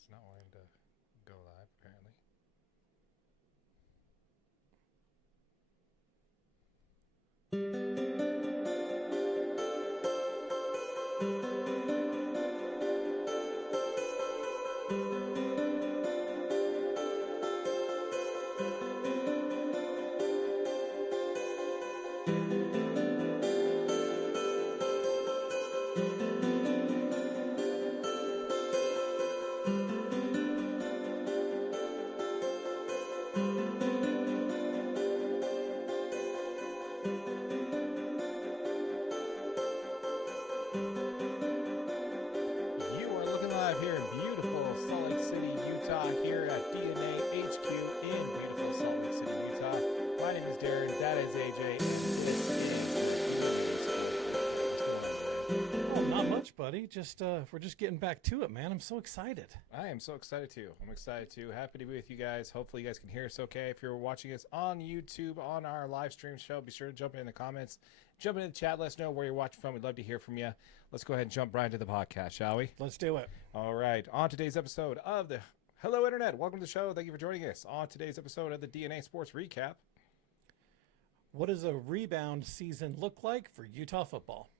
It's not wanting to go live, apparently. Buddy, we're just getting back to it, man. I'm so excited. I am so excited too. I'm excited too. Happy to be with you guys. Hopefully you guys can hear us okay. If you're watching us on YouTube on our live stream show, be sure to jump in the comments, jump into the chat, let us know where you're watching from. We'd love to hear from you. Let's go ahead and jump right into the podcast, shall we? Let's do it. All right. On today's episode of the Hello Internet, welcome to the show. Thank you for joining us on today's episode of the DNA Sports Recap. What does a rebound season look like for Utah football?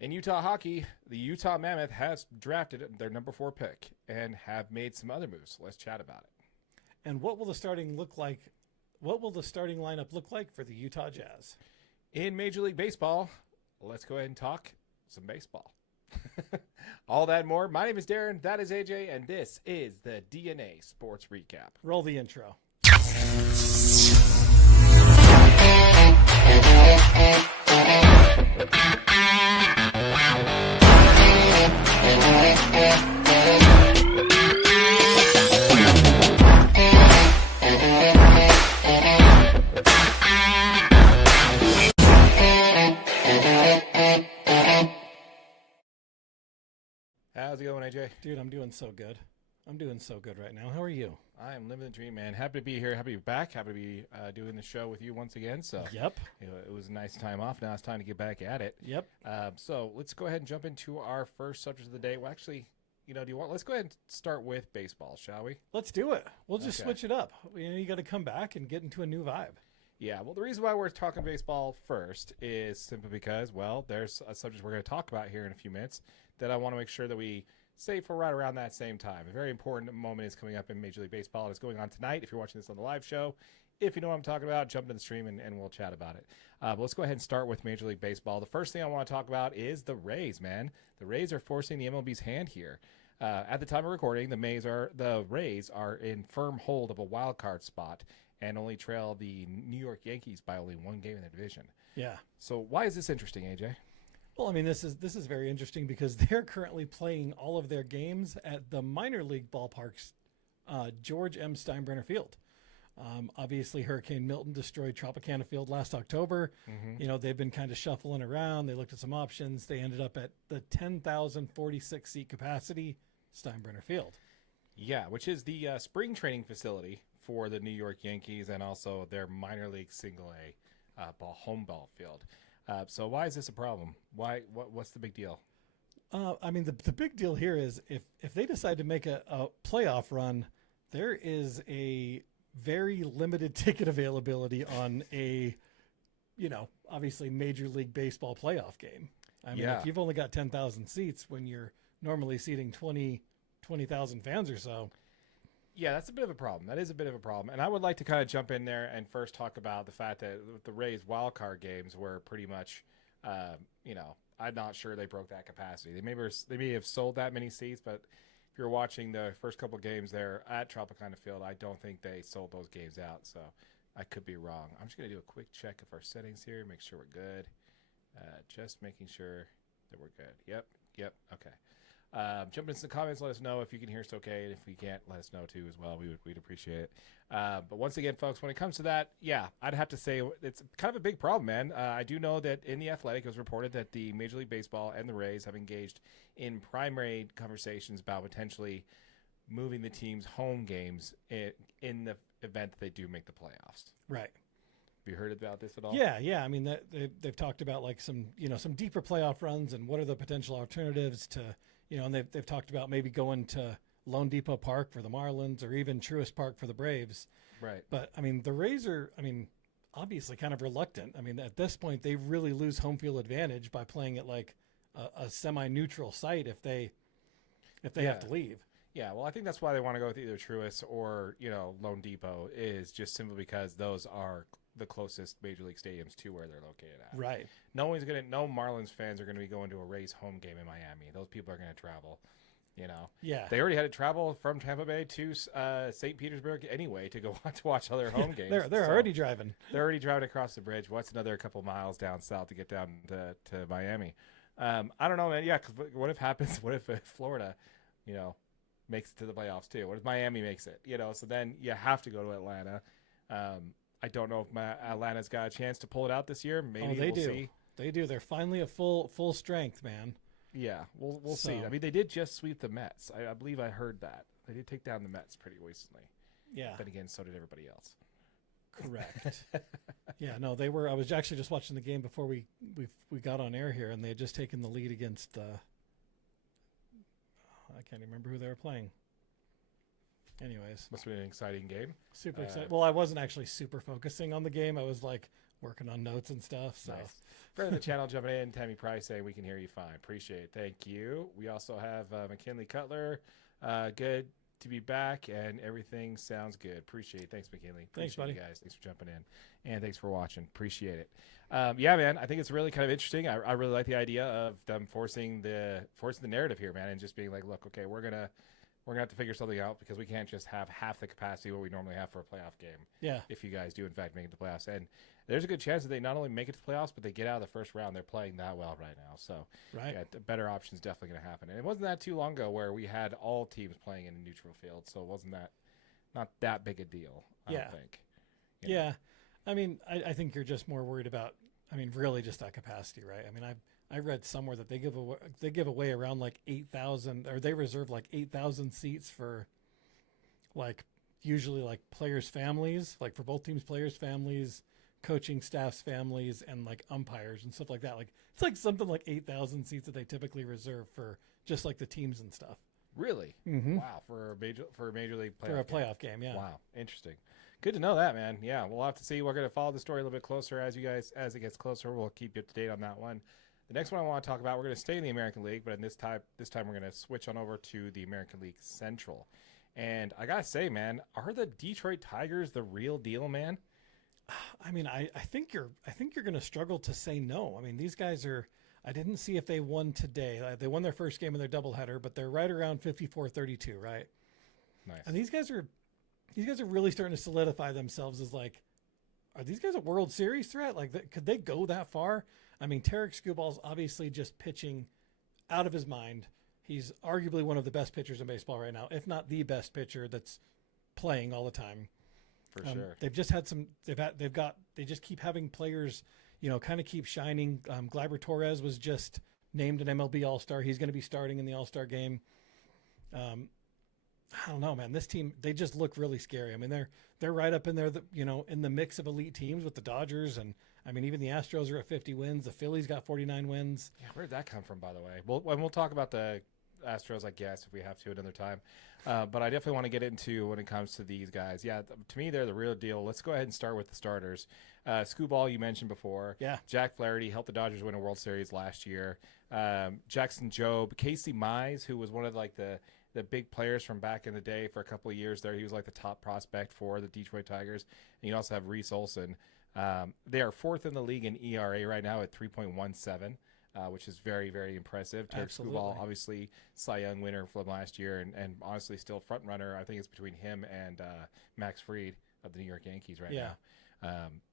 In Utah hockey, the Utah Mammoth has drafted their number 4 pick and have made some other moves. Let's chat about it. And what will the starting look like? What will the starting lineup look like for the Utah Jazz? In Major League Baseball, let's go ahead and talk some baseball. All that and more. My name is Darren. That is AJ, and this is the DNA Sports Recap. Roll the intro. How's it going, AJ? Dude, I'm doing so good. I'm doing so good right now. How are you? I am living the dream, man. Happy to be here. Happy to be back. Happy to be doing the show with you once again. So, yep. It was a nice time off. Now it's time to get back at it. Yep. So let's go ahead and jump into our first subject of the day. Well, actually, let's go ahead and start with baseball, shall we? Let's do it. We'll just switch it up. You got to come back and get into a new vibe. Yeah, well, the reason why we're talking baseball first is simply because, well, there's a subject we're going to talk about here in a few minutes that I want to make sure that we save for right around that same time. A very important moment is coming up in Major League Baseball. It's going on tonight. If you're watching this on the live show, if you know what I'm talking about, jump into the stream and we'll chat about it. But let's go ahead and start with Major League Baseball. The first thing I want to talk about is the Rays, man. The Rays are forcing the MLB's hand here. At the time of recording, the Rays are in firm hold of a wild card spot and only trail the New York Yankees by only 1 game in the division. Yeah. So why is this interesting, AJ? Well, I mean, this is very interesting because they're currently playing all of their games at the minor league ballparks, George M. Steinbrenner Field. Obviously, Hurricane Milton destroyed Tropicana Field last October. Mm-hmm. They've been kind of shuffling around. They looked at some options. They ended up at the 10,046 seat capacity Steinbrenner Field. Yeah, which is the spring training facility for the New York Yankees and also their minor league single-A home ball field. So why is this a problem? What's the big deal? I mean, the big deal here is if they decide to make a playoff run, there is a very limited ticket availability on a, obviously Major League Baseball playoff game. I mean, if you've only got 10,000 seats when you're normally seating 20,000 fans or so. Yeah, that's a bit of a problem. That is a bit of a problem. And I would like to kind of jump in there and first talk about the fact that the Rays wild card games were pretty much, I'm not sure they broke that capacity. They may have sold that many seats, but if you're watching the first couple games there at Tropicana Field, I don't think they sold those games out. So I could be wrong. I'm just going to do a quick check of our settings here, make sure we're good. Just making sure that we're good. Yep. Okay. Jump into the comments, let us know if you can hear us okay, and if we can't, let us know too as well. We'd appreciate it. But once again, folks, when it comes to that, yeah, I'd have to say it's kind of a big problem, man. I do know that in The Athletic, it was reported that the Major League Baseball and the Rays have engaged in primary conversations about potentially moving the team's home games in the event that they do make the playoffs. Right. Have you heard about this at all? Yeah. I mean, they've talked about like some deeper playoff runs and what are the potential alternatives to. And they've talked about maybe going to Lone Depot Park for the Marlins or even Truist Park for the Braves. Right. But I mean, the Rays are, obviously kind of reluctant. I mean, at this point, they really lose home field advantage by playing at like a semi-neutral site if they have to leave. Yeah, well, I think that's why they want to go with either Truist or, Lone Depot, is just simply because those are the closest major league stadiums to where they're located at. Right. No Marlins fans are going to be going to a Rays home game in Miami. Those people are going to travel. Yeah. They already had to travel from Tampa Bay to St. Petersburg anyway to go to watch all their home games. They're already driving. They're already driving across the bridge. What's another couple miles down south to get down to Miami? I don't know, man. Yeah, 'cause what if Florida, makes it to the playoffs too? What if Miami makes it? So then you have to go to Atlanta. I don't know if Atlanta's got a chance to pull it out this year. Maybe they we'll do. see. They do. They're finally at full strength, man. Yeah, we'll see. I mean, they did just sweep the Mets. I believe I heard that. They did take down the Mets pretty recently. Yeah. But again, so did everybody else. Correct. Yeah, no, they were. I was actually just watching the game before we got on air here, and they had just taken the lead against. I can't even remember who they were playing. Anyways, Must have been an exciting game. super excited. Well, I wasn't actually super focusing on the game. I was like working on notes and stuff. So. Nice. Friend of the channel jumping in, Tammy Price saying we can hear you fine. Appreciate it. Thank you. We also have McKinley Cutler. Good to be back, and everything sounds good. Appreciate it. Thanks, McKinley. Thanks, buddy. You guys. Thanks for jumping in, and thanks for watching. Appreciate it. Yeah, man. I think it's really kind of interesting. I really like the idea of them forcing the narrative here, man, and just being like, look, okay, we're gonna have to figure something out because we can't just have half the capacity what we normally have for a playoff game. Yeah. If you guys do in fact make it to playoffs, and there's a good chance that they not only make it to playoffs, but they get out of the first round. They're playing that well right now, so Right. yeah, the better option's definitely going to happen. And it wasn't that too long ago where we had all teams playing in a neutral field, so it wasn't not that big a deal. I don't think. Yeah. I mean, I think you're just more worried about. I mean, really, just that capacity, right? I mean, I read somewhere that they give away around like 8,000, or they reserve like 8,000 seats for, like, usually like players' families, like for both teams, players' families, coaching staff's families, and like umpires and stuff like that. Like it's like something like 8,000 seats that they typically reserve for just like the teams and stuff. Really? Mm-hmm. Wow, for a major league playoff For a playoff game, yeah. Wow, interesting. Good to know that, man. Yeah, we'll have to see. We're going to follow the story a little bit closer as it gets closer. We'll keep you up to date on that one. The next one I want to talk about, we're going to stay in the American League, but this time we're going to switch on over to the American League Central. And I got to say, man, are the Detroit Tigers the real deal, man? I mean, I think you're going to struggle to say no. I mean, these guys are. I didn't see if they won today. They won their first game in their doubleheader, but they're right around 54-32, right? Nice. And these guys are really starting to solidify themselves as like, are these guys a World Series threat? Like, could they go that far? I mean, Tarek Skubbal's obviously just pitching out of his mind. He's arguably one of the best pitchers in baseball right now, if not the best pitcher that's playing all the time. For sure. They've just had some. They just keep having players, kind of keep shining. Gleyber Torres was just named an MLB All-Star. He's going to be starting in the All-Star game. I don't know, man. This team, they just look really scary. I mean, they're right up in there, in the mix of elite teams with the Dodgers, and I mean, even the Astros are at 50 wins. The Phillies got 49 wins. Yeah, where did that come from, by the way? We'll talk about the Astros, I guess, if we have to another time. But I definitely want to get into when it comes to these guys. Yeah, to me, they're the real deal. Let's go ahead and start with the starters. Skubal, you mentioned before. Yeah. Jack Flaherty helped the Dodgers win a World Series last year. Jackson Jobe, Casey Mize, who was one of like the big players from back in the day for a couple of years there. He was like the top prospect for the Detroit Tigers. And you also have Reese Olson. They are fourth in the league in ERA right now at 3.17. Which is very, very impressive. Tarek Skubal, obviously Cy Young winner from last year, and honestly still front runner. I think it's between him and Max Fried of the New York Yankees right now.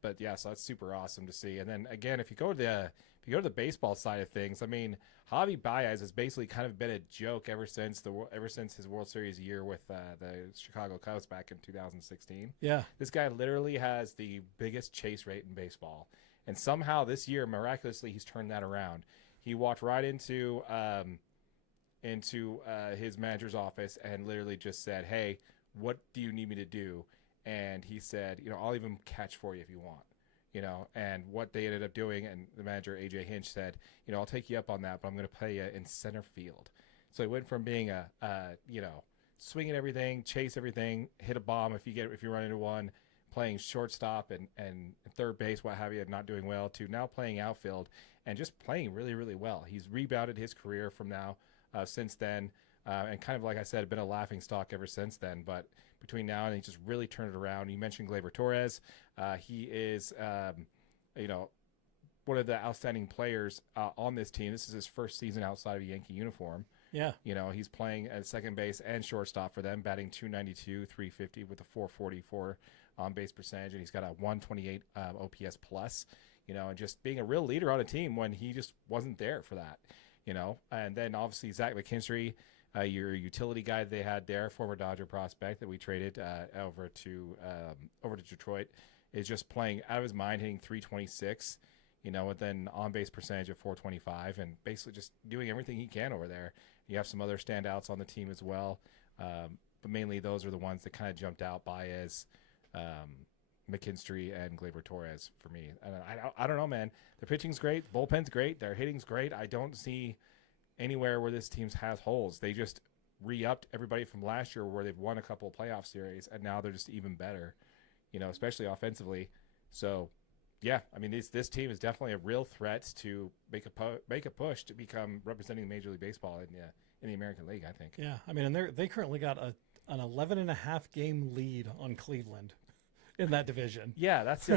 But yeah, so that's super awesome to see. And then again, if you go to the baseball side of things, I mean, Javi Baez has basically kind of been a joke ever since his World Series year with the Chicago Cubs back in 2016. Yeah, this guy literally has the biggest chase rate in baseball. And somehow this year, miraculously, he's turned that around. He walked right into his manager's office and literally just said, "Hey, what do you need me to do?" And he said, "I'll even catch for you if you want." And what they ended up doing, and the manager, AJ Hinch, said, "I'll take you up on that, but I'm going to play you in center field." So he went from being a swing at everything, chase everything, hit a bomb if you run into one, playing shortstop and third base, what have you, not doing well, to now playing outfield and just playing really, really well. He's rebounded his career from now since then, and kind of like I said, been a laughing stock ever since then. But between now and he just really turned it around. You mentioned Gleyber Torres. He is, one of the outstanding players on this team. This is his first season outside of a Yankee uniform. Yeah. He's playing at second base and shortstop for them, batting .292, .350 with a .444 on-base percentage, and he's got a 128 OPS plus, and just being a real leader on a team when he just wasn't there for that, And then obviously Zach McKinstry, your utility guy they had there, former Dodger prospect that we traded over to Detroit, is just playing out of his mind, hitting .326, with an on-base percentage of .425, and basically just doing everything he can over there. You have some other standouts on the team as well, but mainly those are the ones that kind of jumped out, Baez, McKinstry, and Gleyber Torres for me. And I don't know, man. Their pitching's great, bullpen's great, their hitting's great. I don't see anywhere where this team has holes. They just re-upped everybody from last year where they've won a couple of playoff series, and now they're just even better, especially offensively. So, yeah, I mean, this team is definitely a real threat to make a push to become representing Major League Baseball in the American League, I think. Yeah, I mean, and they currently got an 11.5 game lead on Cleveland in that division. Yeah, that's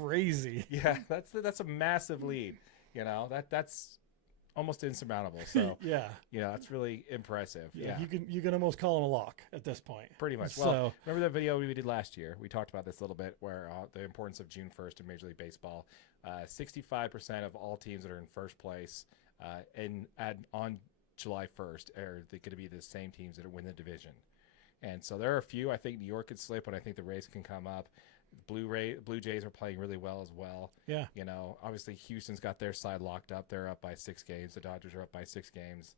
crazy. Yeah, that's a massive lead. That's almost insurmountable. So yeah, that's really impressive. Yeah, you can almost call him a lock at this point. Pretty much. Well, remember that video we did last year? We talked about this a little bit, where the importance of June 1st in Major League Baseball. 65% of all teams that are in first place on July 1st are going to be the same teams that win the division. And so there are a few. I think New York could slip, but I think the Rays can come up. Blue Jays are playing really well as well. Yeah. Obviously Houston's got their side locked up. They're up by 6 games. The Dodgers are up by 6 games.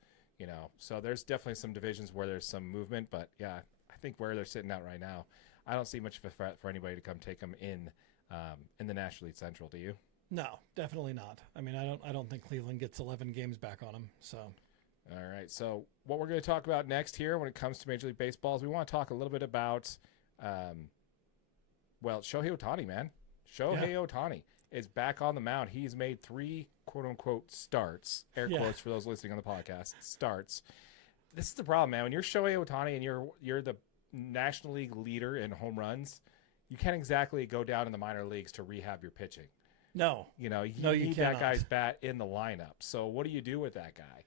So there's definitely some divisions where there's some movement. But yeah, I think where they're sitting out right now, I don't see much of a threat for anybody to come take them in the National League Central. Do you? No, definitely not. I mean, I don't think Cleveland gets 11 games back on them. So. All right. So what we're going to talk about next here when it comes to Major League Baseball is we want to talk a little bit about, Shohei Ohtani, man. Shohei Ohtani is back on the mound. He's made 3 quote-unquote starts, air quotes for those listening on the podcast, starts. This is the problem, man. When you're Shohei Ohtani and you're the National League leader in home runs, you can't exactly go down in the minor leagues to rehab your pitching. No. You need that guy's bat in the lineup. So what do you do with that guy?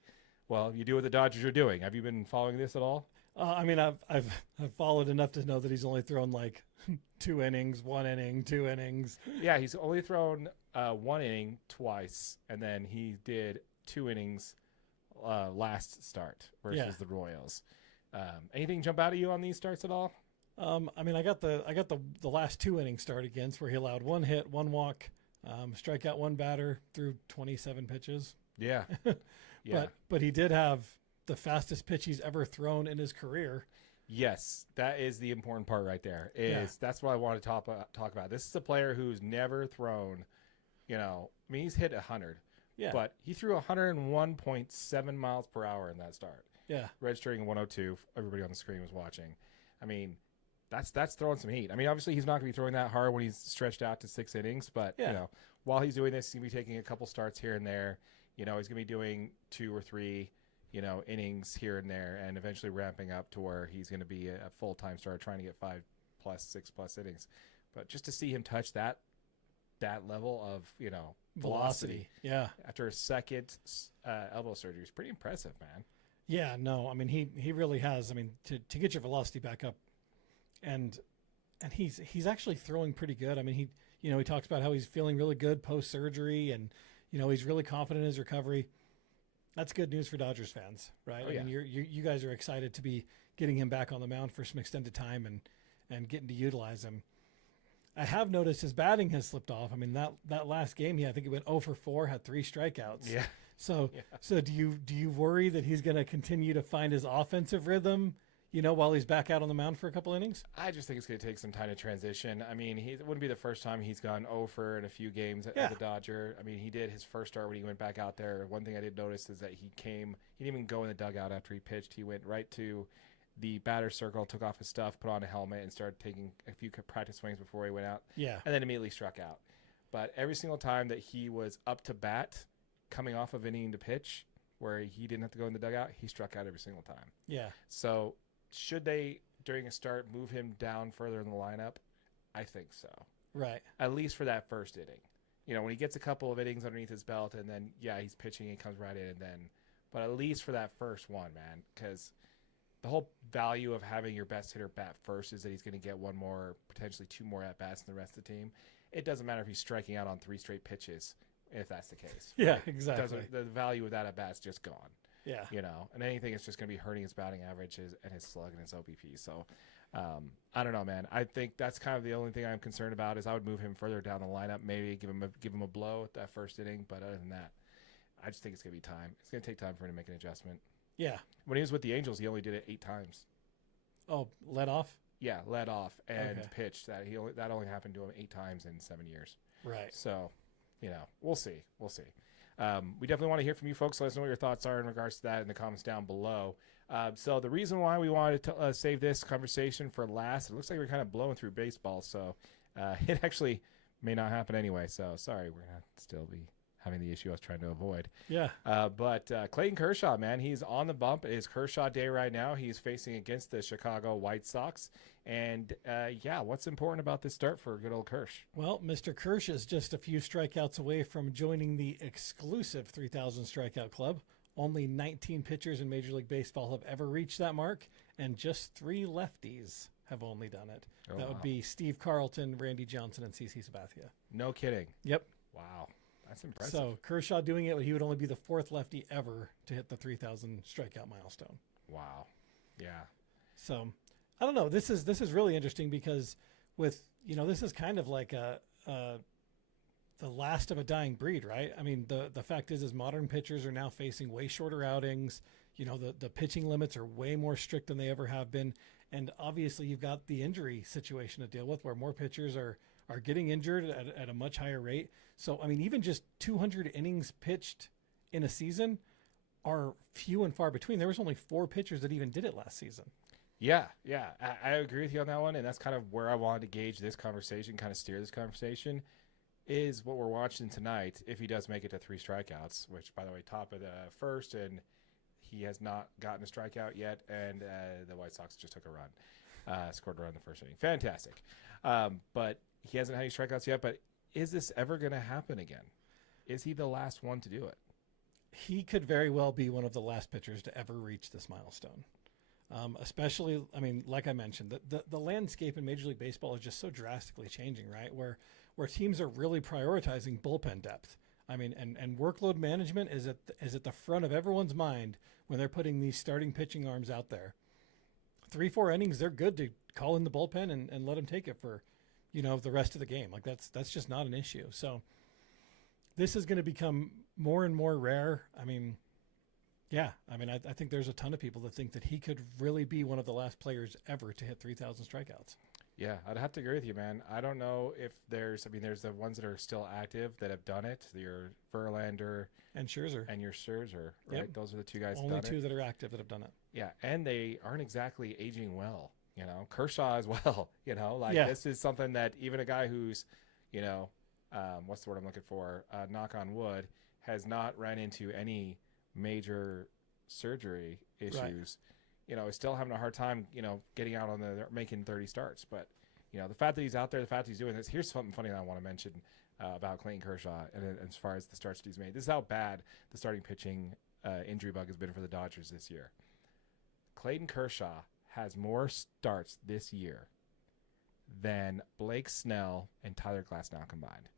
Well, you do what the Dodgers are doing. Have you been following this at all? I mean, I've followed enough to know that he's only thrown like 2 innings, 1 inning, 2 innings. Yeah, he's only thrown 1 inning twice, and then he did 2 innings last start versus the Royals. Anything jump out at you on these starts at all? I mean, I got the last 2 inning start against where he allowed 1 hit, 1 walk, strike out 1 batter through 27 pitches. Yeah. Yeah. But he did have the fastest pitch he's ever thrown in his career. Yes, that is the important part right there. That's what I want to talk about. This is a player who's never thrown, he's hit 100. Yeah. But he threw 101.7 miles per hour in that start. Yeah. Registering 102. Everybody on the screen was watching. I mean, that's throwing some heat. I mean, obviously he's not going to be throwing that hard when he's stretched out to 6 innings, but while he's doing this, he's going to be taking a couple starts here and there. He's going to be doing 2 or 3, innings here and there, and eventually ramping up to where he's going to be a full-time starter, trying to get 5+, 6+ innings. But just to see him touch that level of, velocity. Yeah. After a second elbow surgery is pretty impressive, man. Yeah, no, I mean, he really has. I mean, to get your velocity back up, and he's actually throwing pretty good. I mean, he talks about how he's feeling really good post-surgery, and he's really confident in his recovery. That's good news for Dodgers fans, right? Oh, yeah. I mean, you guys are excited to be getting him back on the mound for some extended time and getting to utilize him. I have noticed his batting has slipped off. I mean, that last game, I think he went 0 for 4, had 3 strikeouts. Yeah. So do you worry that he's going to continue to find his offensive rhythm, while he's back out on the mound for a couple innings? I just think it's going to take some time to transition. I mean, it wouldn't be the first time he's gone 0 for in a few games at the Dodger. I mean, he did his first start when he went back out there. One thing I did notice is that he didn't even go in the dugout after he pitched. He went right to the batter's circle, took off his stuff, put on a helmet, and started taking a few practice swings before he went out. Yeah. And then immediately struck out. But every single time that he was up to bat, coming off of inning to pitch, where he didn't have to go in the dugout, he struck out every single time. Yeah. So should they, during a start, move him down further in the lineup? I think so. Right. At least for that first inning. You know, when he gets a couple of innings underneath his belt, and then, he's pitching and comes right in, and then, but at least for that first one, man, because the whole value of having your best hitter bat first is that he's going to get one more, potentially two more at-bats than the rest of the team. It doesn't matter if he's striking out on 3 straight pitches, if that's the case. Yeah, right? exactly. The value of that at-bat's just gone. Yeah. You know, and anything is just going to be hurting his batting averages and his slug and his OBP. So, I don't know, man. I think that's kind of the only thing I'm concerned about is I would move him further down the lineup, maybe give him a blow at that first inning. But other than that, I just think it's going to be time. It's going to take time for him to make an adjustment. Yeah. When he was with the Angels, he only did it 8 times. Oh, let off? Yeah, led off and Okay. pitched. That only happened to him 8 times in 7 years. Right. So, we'll see. We'll see. We definitely want to hear from you folks. Let us know what your thoughts are in regards to that in the comments down below. So the reason why we wanted to save this conversation for last, it looks like we're kind of blowing through baseball, so it actually may not happen anyway. So sorry, we're going to still be having the issue I was trying to avoid. Yeah. But Clayton Kershaw, man, he's on the bump. It is Kershaw Day right now. He's facing against the Chicago White Sox. And, what's important about this start for good old Kersh? Well, Mr. Kersh is just a few strikeouts away from joining the exclusive 3,000 strikeout club. Only 19 pitchers in Major League Baseball have ever reached that mark, and just 3 lefties have only done it. Oh, that would be Steve Carlton, Randy Johnson, and CC Sabathia. No kidding. Yep. Wow. That's impressive. So Kershaw doing it, he would only be the 4th lefty ever to hit the 3,000 strikeout milestone. Wow. Yeah. So I don't know. This is really interesting because with, this is kind of like the last of a dying breed, right? I mean, the fact is modern pitchers are now facing way shorter outings. The pitching limits are way more strict than they ever have been. And obviously you've got the injury situation to deal with where more pitchers are getting injured at a much higher rate. So, I mean, even just 200 innings pitched in a season are few and far between. There was only 4 pitchers that even did it last season. Yeah. I agree with you on that one. And that's kind of where I wanted to gauge this conversation, kind of steer this conversation, is what we're watching tonight if he does make it to 3 strikeouts, which, by the way, top of the first, and he has not gotten a strikeout yet, and the White Sox just took a run, scored a run in the first inning. Fantastic. But he hasn't had any strikeouts yet, but is this ever going to happen again? Is he the last one to do it? He could very well be one of the last pitchers to ever reach this milestone. Especially, I mean, like I mentioned, the landscape in Major League Baseball is just so drastically changing, right? Where teams are really prioritizing bullpen depth. I mean, and workload management is at the front of everyone's mind when they're putting these starting pitching arms out there. 3-4 innings, they're good to call in the bullpen and let them take it for, the rest of the game. Like that's just not an issue. So this is going to become more and more rare. I mean, yeah, I think there's a ton of people that think that he could really be one of the last players ever to hit 3,000 strikeouts. Yeah, I'd have to agree with you, man. I don't know if there's the ones that are still active that have done it. Your Verlander and Scherzer. Right? Yep. Those are the 2 guys that Only have done 2 it. that are active that have done it. Yeah, and they aren't exactly aging well. Kershaw as well. Yeah. This is something that even a guy who's, what's the word I'm looking for? Knock on wood, has not ran into any major surgery issues. Right. Is still having a hard time, getting out on making 30 starts. But, the fact that he's out there, the fact that he's doing this, here's something funny that I want to mention about Clayton Kershaw and as far as the starts that he's made. This is how bad the starting pitching injury bug has been for the Dodgers this year. Clayton Kershaw has more starts this year than Blake Snell and Tyler Glasnow combined.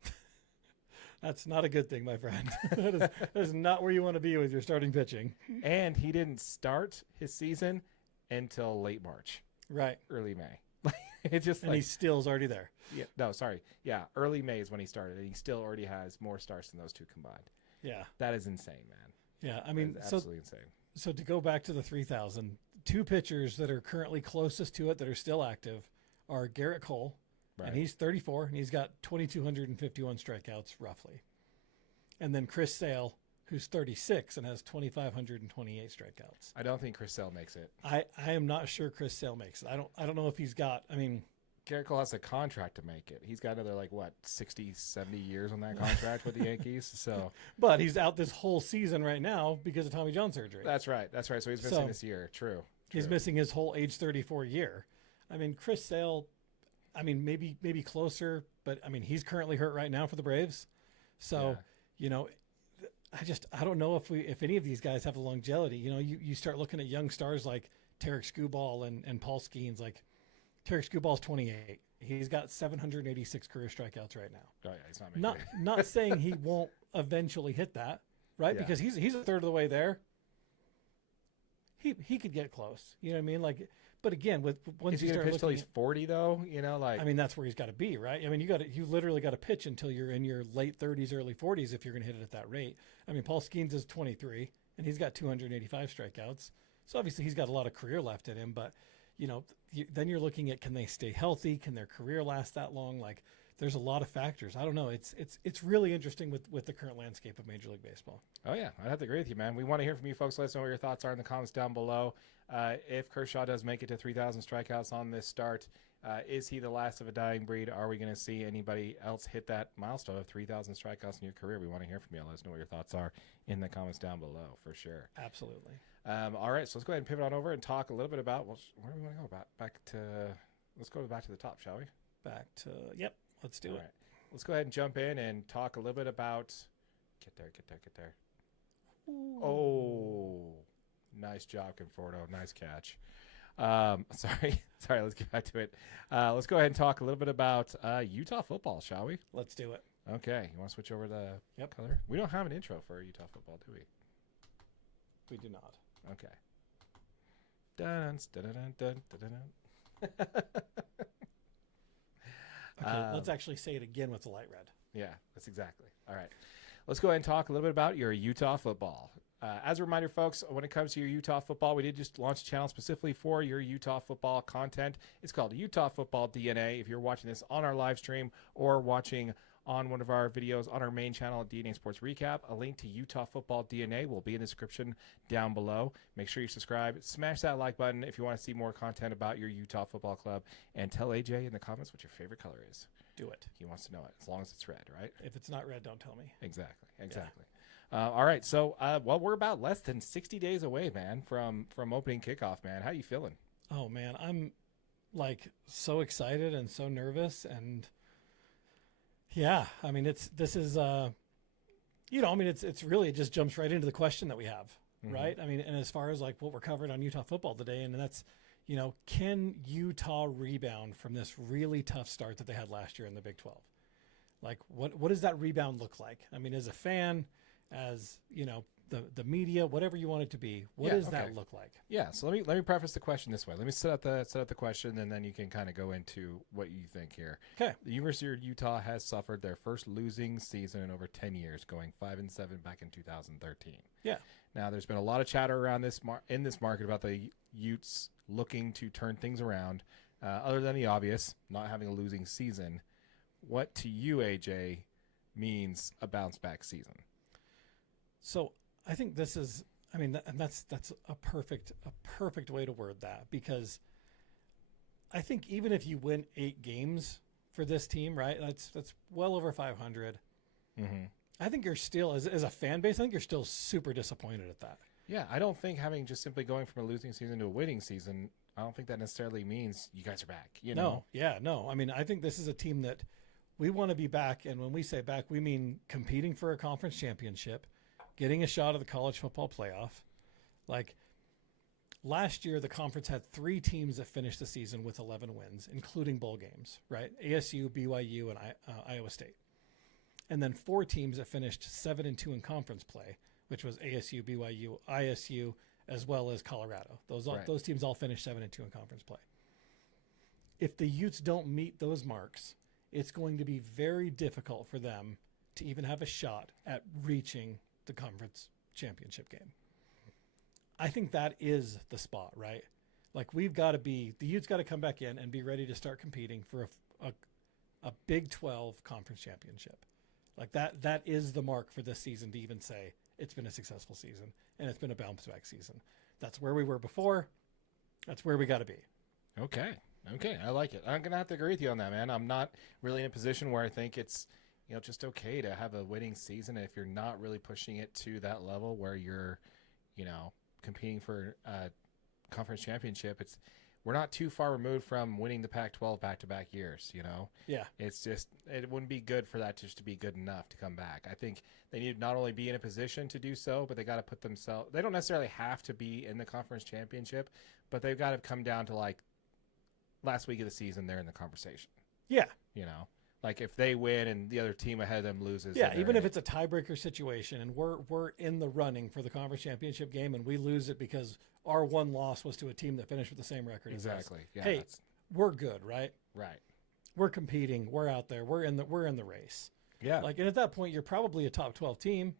That's not a good thing, my friend. that is not where you want to be with your starting pitching. And he didn't start his season until late March. Right. Early May. It's just and he still's already there. Yeah. No, sorry. Yeah. Early May is when he started, and he still already has more starts than those 2 combined. Yeah. That is insane, man. Yeah. I mean, absolutely insane. So to go back to the 3,000, 2 pitchers that are currently closest to it that are still active are Garrett Cole, Right. and he's 34, and he's got 2,251 strikeouts roughly. And then Chris Sale, who's 36 and has 2,528 strikeouts. I don't think Chris Sale makes it. I am not sure Chris Sale makes it. I don't know if he's got, I mean, Garrett Cole has a contract to make it. He's got another 60, 70 years on that contract with the Yankees. So, but he's out this whole season right now because of Tommy John surgery. That's right. So he's missing this year. True. He's missing his whole age 34 year. I mean, Chris Sale, I mean, maybe closer, but I mean, he's currently hurt right now for the Braves. So, I don't know if any of these guys have the longevity. You start looking at young stars like Tarek Skubal and Paul Skeens. Like Tarek Skubal's 28. He's got 786 career strikeouts right now. Oh, yeah, he's not not saying he won't eventually hit that, right? Yeah. Because he's a third of the way there. He could get close. You know what I mean? Like, but again, once you start pitch till he's 40, though, I mean, that's where he's got to be, right? I mean, you literally got to pitch until you're in your late 30s, early 40s if you're going to hit it at that rate. I mean, Paul Skeens is 23 and he's got 285 strikeouts, so obviously he's got a lot of career left in him. But then you're looking at, can they stay healthy? Can their career last that long? Like, there's a lot of factors. I don't know. It's really interesting with the current landscape of Major League Baseball. Oh, yeah. I'd have to agree with you, man. We want to hear from you folks. Let us know what your thoughts are in the comments down below. If Kershaw does make it to 3,000 strikeouts on this start, is he the last of a dying breed? Are we going to see anybody else hit that milestone of 3,000 strikeouts in your career? We want to hear from you. Let us know what your thoughts are in the comments down below, for sure. Absolutely. All right, so let's go ahead and pivot on over and talk a little bit about, where do we want to go? Let's go back to the top, shall we? Yep, let's do it. Right. Let's go ahead and jump in and talk a little bit about, get there. Ooh. Oh, nice job, Conforto. Nice catch. Sorry, let's get back to it. Let's go ahead and talk a little bit about Utah football, shall we? Let's do it. Okay, you want to switch over the color? We don't have an intro for Utah football, do we? We do not. Okay. Dun, dun, dun, dun, dun, dun. Okay, let's actually say it again with the light red. Yeah, that's exactly. All right. Let's go ahead and talk a little bit about your Utah football. As a reminder, folks, when it comes to your Utah football, we did just launch a channel specifically for your Utah football content. It's called Utah Football DNA. If you're watching this on our live stream or watching on one of our videos on our main channel, DNA Sports Recap, a link to Utah Football DNA will be in the description down below. Make sure you subscribe. Smash that like button if you want to see more content about your Utah football club. And tell AJ in the comments what your favorite color is. Do it. He wants to know it, as long as it's red, right? If it's not red, don't tell me. Exactly. Yeah. All right, so we're about less than 60 days away, man, from opening kickoff, man. How you feeling? Oh, man, I'm so excited and so nervous, and yeah, I mean, it's really, it just jumps right into the question that we have, right? I mean, and as far as what we're covering on Utah football today, and that's, can Utah rebound from this really tough start that they had last year in the Big 12? What does that rebound look like? I mean, as a fan, as the media, whatever you want it to be, what does that look like? Yeah. So let me preface the question this way. Let me set up the question, and then you can kind of go into what you think here. Okay. The University of Utah has suffered their first losing season in over 10 years, going 5-7 back in 2013. Yeah. Now, there's been a lot of chatter around in this market about the Utes looking to turn things around. Other than the obvious, not having a losing season, what to you, AJ, means a bounce back season? So I think this is, I mean, and that's a perfect way to word that, because I think even if you win 8 games for this team, right, that's well over 500. Mm-hmm. I think you're still, as a fan base, I think you're still super disappointed at that. Yeah, I don't think having just simply going from a losing season to a winning season, I don't think that necessarily means you guys are back. No. I mean, I think this is a team that we want to be back, and when we say back, we mean competing for a conference championship, getting a shot at the college football playoff. Last year, the conference had 3 teams that finished the season with 11 wins, including bowl games, right? ASU, BYU, and Iowa State. And then 4 teams that finished 7-2 in conference play, which was ASU, BYU, ISU, as well as Colorado. Those teams all finished 7-2 in conference play. If the Utes don't meet those marks, it's going to be very difficult for them to even have a shot at reaching the conference championship game. I think that is the spot, right? The Utes got to come back in and be ready to start competing for a Big 12 conference championship. Like that is the mark for this season to even say it's been a successful season and it's been a bounce back season. That's where we were before. That's where we got to be. Okay. I like it. I'm going to have to agree with you on that, man. I'm not really in a position where I think it's, just okay to have a winning season if you're not really pushing it to that level where you're, competing for a conference championship. We're not too far removed from winning the Pac-12 back-to-back years, Yeah. It's just, it wouldn't be good for that just to be good enough to come back. I think they need to not only be in a position to do so, but they got to put themselves, they don't necessarily have to be in the conference championship, but they've got to come down to like last week of the season, they're in the conversation. Yeah. Like if they win and the other team ahead of them loses. Yeah, even if it's a tiebreaker situation and we're in the running for the conference championship game and we lose it because our one loss was to a team that finished with the same record. Exactly. As us. Yeah. Hey, we're good, right? Right. We're competing. We're out there. We're in the race. Yeah. Like, and at that point, you're probably a top 12 team.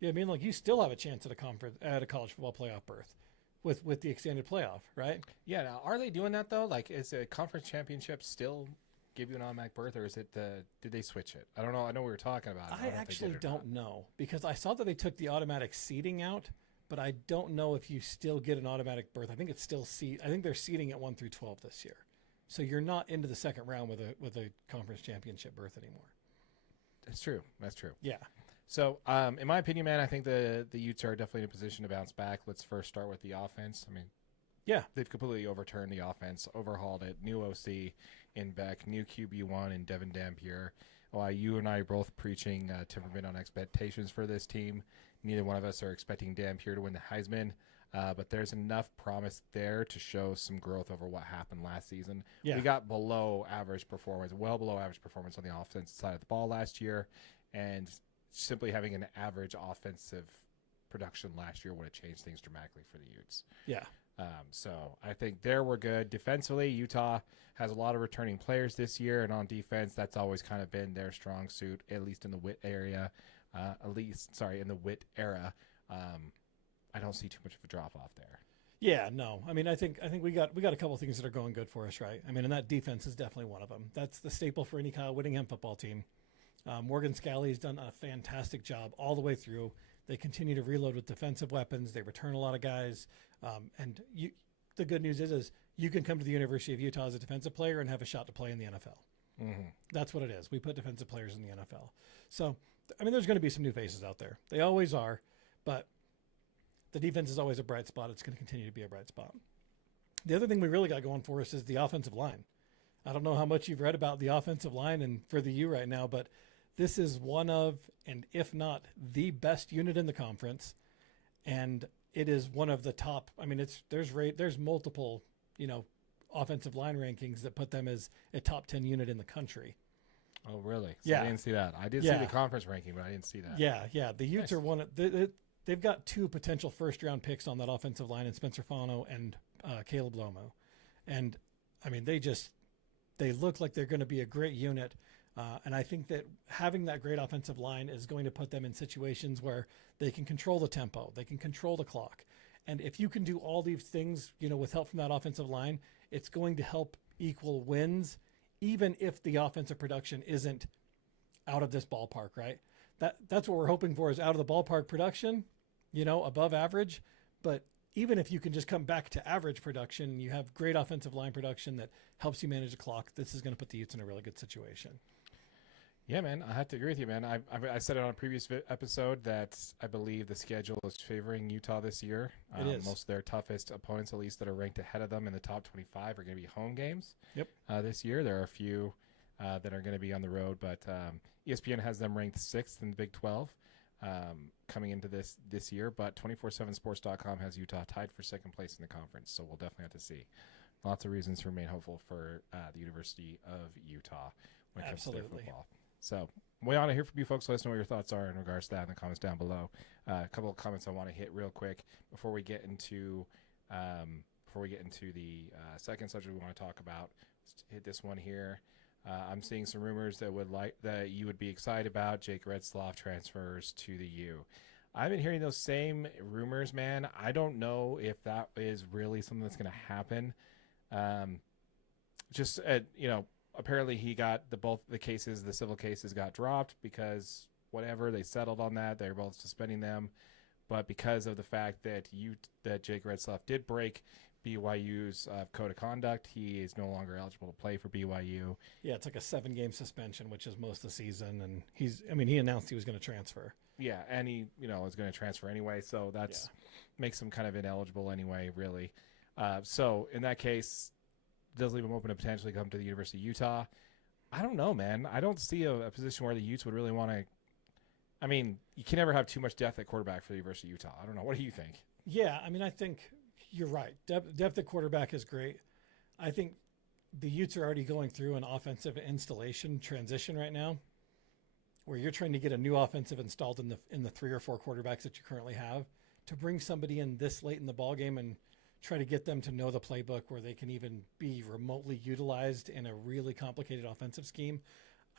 Yeah, I mean, like you still have a chance at a college football playoff berth with the extended playoff, right? Yeah. Now, are they doing that though? Like, is a conference championship still give you an automatic berth, or is it did they switch it? I don't know. I know we were talking about it. I actually don't know because I saw that they took the automatic seeding out, but I don't know if you still get an automatic berth. I think it's still I think they're seeding at 1 through 12 this year, so you're not into the second round with a conference championship berth anymore. That's true. Yeah. So, in my opinion, man, I think the Utes are definitely in a position to bounce back. Let's first start with the offense. I mean, yeah, they've completely overturned the offense, overhauled it. New OC in Beck, new QB1 in Devin Dampier. You and I are both preaching temperament on expectations for this team. Neither one of us are expecting Dampier to win the Heisman, but there's enough promise there to show some growth over what happened last season. Yeah. We got well below average performance on the offensive side of the ball last year, and simply having an average offensive production last year would have changed things dramatically for the Utes. Yeah. So I think there we're good. Defensively, Utah has a lot of returning players this year, and on defense, that's always kind of been their strong suit, at least in the Witt area. In the Witt era. I don't see too much of a drop off there. Yeah, no. I mean, I think we got a couple of things that are going good for us, right? I mean, and that defense is definitely one of them. That's the staple for any Kyle Whittingham football team. Morgan Scalley's done a fantastic job all the way through. They continue to reload with defensive weapons. They return a lot of guys. The good news is you can come to the University of Utah as a defensive player and have a shot to play in the NFL. Mm-hmm. That's what it is. We put defensive players in the NFL. So, I mean, there's going to be some new faces out there. They always are, but the defense is always a bright spot. It's going to continue to be a bright spot. The other thing we really got going for us is the offensive line. I don't know how much you've read about the offensive line and for the U right now, but this is one of, and if not the best unit in the conference. And it is one of the top. I mean, there's multiple, offensive line rankings that put them as a top 10 unit in the country. Oh, really? So Yeah. I didn't see that. I did see the conference ranking, but I didn't see that. Yeah. The Utes are one. They've got 2 potential first-round picks on that offensive line in Spencer Fano and Caleb Lomo. And, I mean, they look like they're going to be a great unit. And I think that having that great offensive line is going to put them in situations where they can control the tempo, they can control the clock. And if you can do all these things, with help from that offensive line, it's going to help equal wins, even if the offensive production isn't out of this ballpark, right? That's what we're hoping for is out of the ballpark production, above average. But even if you can just come back to average production, you have great offensive line production that helps you manage the clock. This is going to put the Utes in a really good situation. Yeah, man, I have to agree with you, man. I said it on a previous episode that I believe the schedule is favoring Utah this year. It is. Most of their toughest opponents, at least that are ranked ahead of them in the top 25, are going to be home games. Yep. This year, there are a few that are going to be on the road, but ESPN has them ranked 6th in the Big 12 coming into this year. But 247sports.com has Utah tied for second place in the conference, so we'll definitely have to see. Lots of reasons to remain hopeful for the University of Utah when it comes to their football. So we want to hear from you folks. Let us know what your thoughts are in regards to that in the comments down below. A couple of comments I want to hit real quick before we get into the second subject we want to talk about. Let's hit this one here. I'm seeing some rumors that you would be excited about. Jake Redsloff transfers to the U. I've been hearing those same rumors, man. I don't know if that is really something that's going to happen. Apparently he got the civil cases got dropped because whatever. They settled on that. They're both suspending them. But because of the fact that Jake Retzlaff did break BYU's code of conduct, he is no longer eligible to play for BYU. Yeah, it's like a 7-game suspension, which is most of the season. And he announced he was going to transfer. Yeah, and he, is going to transfer anyway. So that's makes him kind of ineligible anyway, really. So in that case, does leave him open to potentially come to the University of Utah. I don't know, man. I don't see a position where the Utes would really want to. I mean, you can never have too much depth at quarterback for the University of Utah. I don't know. What do you think? Yeah, I mean, I think you're right. Depth at quarterback is great. I think the Utes are already going through an offensive installation transition right now, where you're trying to get a new offensive installed in the 3 or 4 quarterbacks that you currently have. To bring somebody in this late in the ball game and try to get them to know the playbook where they can even be remotely utilized in a really complicated offensive scheme,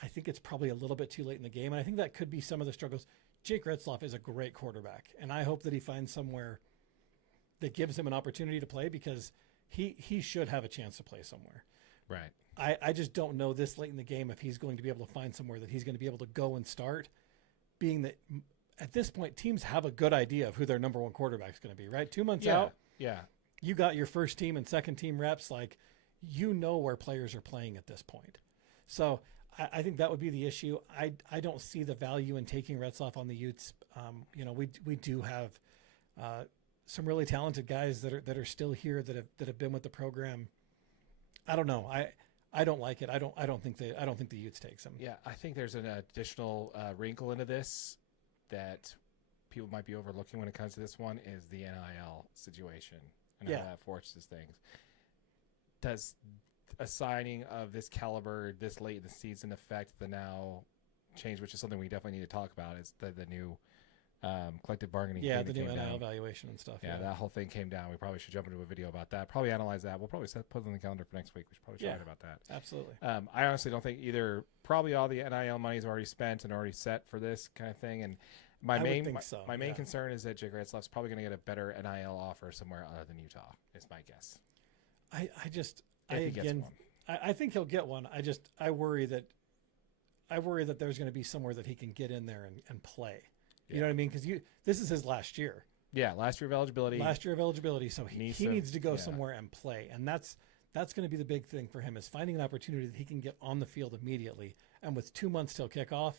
I think it's probably a little bit too late in the game. And I think that could be some of the struggles. Jake Retzlaff is a great quarterback, and I hope that he finds somewhere that gives him an opportunity to play, because he should have a chance to play somewhere. Right. I just don't know this late in the game if he's going to be able to find somewhere that he's going to be able to go and start, being that at this point, teams have a good idea of who their number 1 quarterback is going to be, right? 2 months out. Yeah. You got your first team and second team reps. Like, where players are playing at this point. So I think that would be the issue. I don't see the value in taking Retzlaff on the Utes. We do have some really talented guys that are still here that have been with the program. I don't know. I don't like it. I don't think the Utes takes him. Yeah, I think there's an additional wrinkle into this that people might be overlooking when it comes to this one, is the NIL situation and how that forces things. Does a signing of this caliber this late in the season affect the now change, which is something we definitely need to talk about, is the new collective bargaining. Yeah, the new NIL evaluation and stuff. Yeah, that whole thing came down. We probably should jump into a video about that. Probably analyze that. We'll probably put it on the calendar for next week. We should probably talk about that. Absolutely. I honestly don't think either. Probably all the NIL money is already spent and already set for this kind of thing. And my main concern is that Jake Retzlaff's probably going to get a better NIL offer somewhere other than Utah. Is my guess. I think he'll get one. I worry that there's going to be somewhere that he can get in there and play. You know what I mean? Because this is his last year. Yeah, last year of eligibility. So he needs to go somewhere and play, and that's going to be the big thing for him, is finding an opportunity that he can get on the field immediately. And with 2 months till kickoff,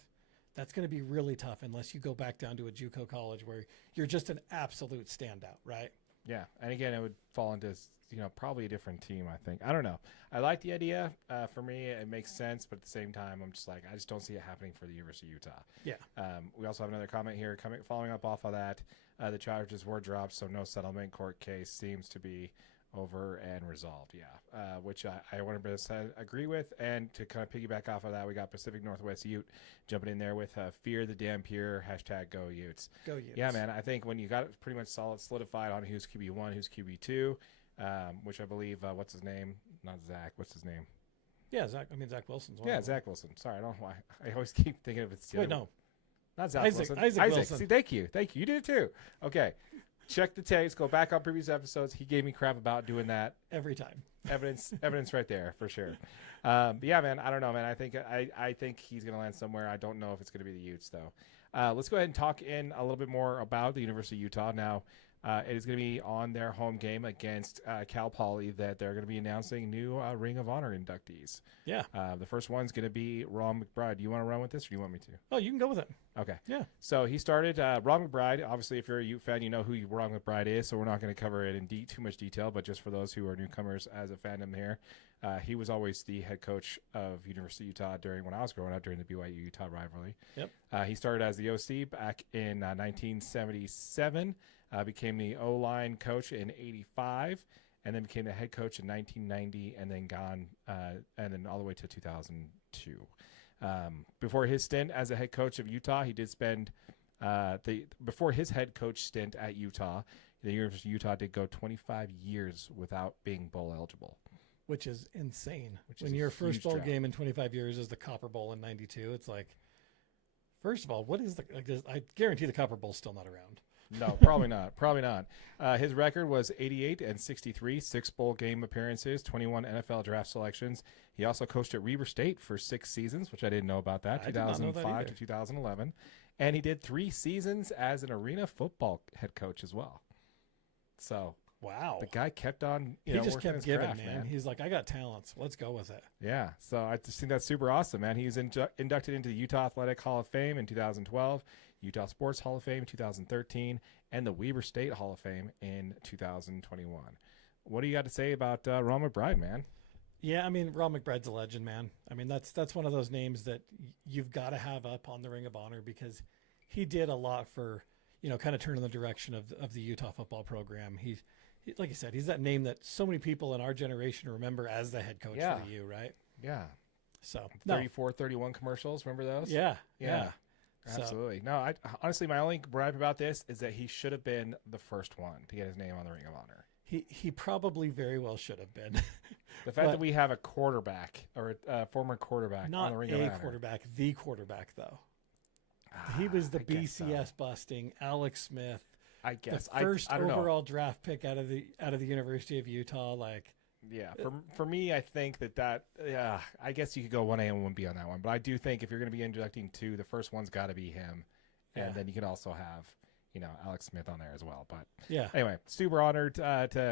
that's going to be really tough unless you go back down to a JUCO college where you're just an absolute standout, right? Yeah, and again, it would fall into probably a different team, I think. I don't know. I like the idea. For me, it makes sense, but at the same time, I'm just like, I just don't see it happening for the University of Utah. Yeah. We also have another comment here following up off of that. The charges were dropped, so no settlement. Court case seems to be over and resolved. Yeah, which I 100% agree with. And to kind of piggyback off of that, we got Pacific Northwest Ute jumping in there with Fear the Damn Pure, #Go Utes. Go Utes. Yeah, man. I think when you got it pretty much solidified on who's QB1, who's QB2, which I believe, what's his name? Not Zach. What's his name? Yeah, Zach. I mean, Zach Wilson's one. Yeah, Zach Wilson. Sorry, I don't know why. I always keep thinking of it. Wait, no. Not Zach Wilson. Isaac Wilson. See, thank you. You did it too. Okay. Check the tapes. Go back on previous episodes. He gave me crap about doing that. Every time. Evidence right there for sure. But yeah, man, I don't know, man. I think he's going to land somewhere. I don't know if it's going to be the Utes, though. Let's go ahead and talk in a little bit more about the University of Utah. Now, it is going to be on their home game against Cal Poly that they're going to be announcing new Ring of Honor inductees. Yeah. The first one's going to be Ron McBride. Do you want to run with this, or do you want me to? Oh, you can go with it. Okay. Yeah. So he started Ron McBride. Obviously, if you're a Ute fan, you know who Ron McBride is, so we're not going to cover it in too much detail, but just for those who are newcomers as a fandom here, he was always the head coach of University of Utah when I was growing up during the BYU-Utah rivalry. Yep. He started as the OC back in 1977, became the O-line coach in 85, and then became the head coach in 1990, and then all the way to 2002. Before his stint as a head coach of Utah, he did spend before his head coach stint at Utah, the University of Utah did go 25 years without being bowl eligible. Which is insane. When your first bowl game in 25 years is the Copper Bowl in 92, it's like, first of all, what is I guarantee the Copper Bowl's still not around. No, probably not. Probably not. His record was 88-63, 6 bowl game appearances, 21 NFL draft selections. He also coached at Weber State for 6 seasons, which I didn't know about that, 2005 to 2011. and he did 3 seasons as an arena football head coach as well. So wow, the guy kept on. He just working kept his giving, craft, man. He's like, I got talents. Let's go with it. Yeah, so I just think that's super awesome, man. He was inducted into the Utah Athletic Hall of Fame in 2012, Utah Sports Hall of Fame in 2013, and the Weber State Hall of Fame in 2021. What do you got to say about Ron McBride, man? Yeah, I mean, Ron McBride's a legend, man. I mean, that's one of those names that you've got to have up on the Ring of Honor because he did a lot for, kind of turning the direction of the Utah football program. He, like you said, he's that name that so many people in our generation remember as the head coach for the U, right? Yeah. So 34, 31 commercials. Remember those? Yeah. Absolutely. No, honestly, my only gripe about this is that he should have been the first one to get his name on the Ring of Honor. He probably very well should have been. The fact that we have a quarterback or a former quarterback on the Ring of Honor. Not a quarterback, the quarterback, though. He was the BCS busting Alex Smith. I guess the first overall draft pick out of the University of Utah. For me, I think that I guess you could go 1A and 1B on that one, but I do think if you're going to be inducting 2, the first one's got to be him, and then you can also have Alex Smith on there as well. But anyway, super honored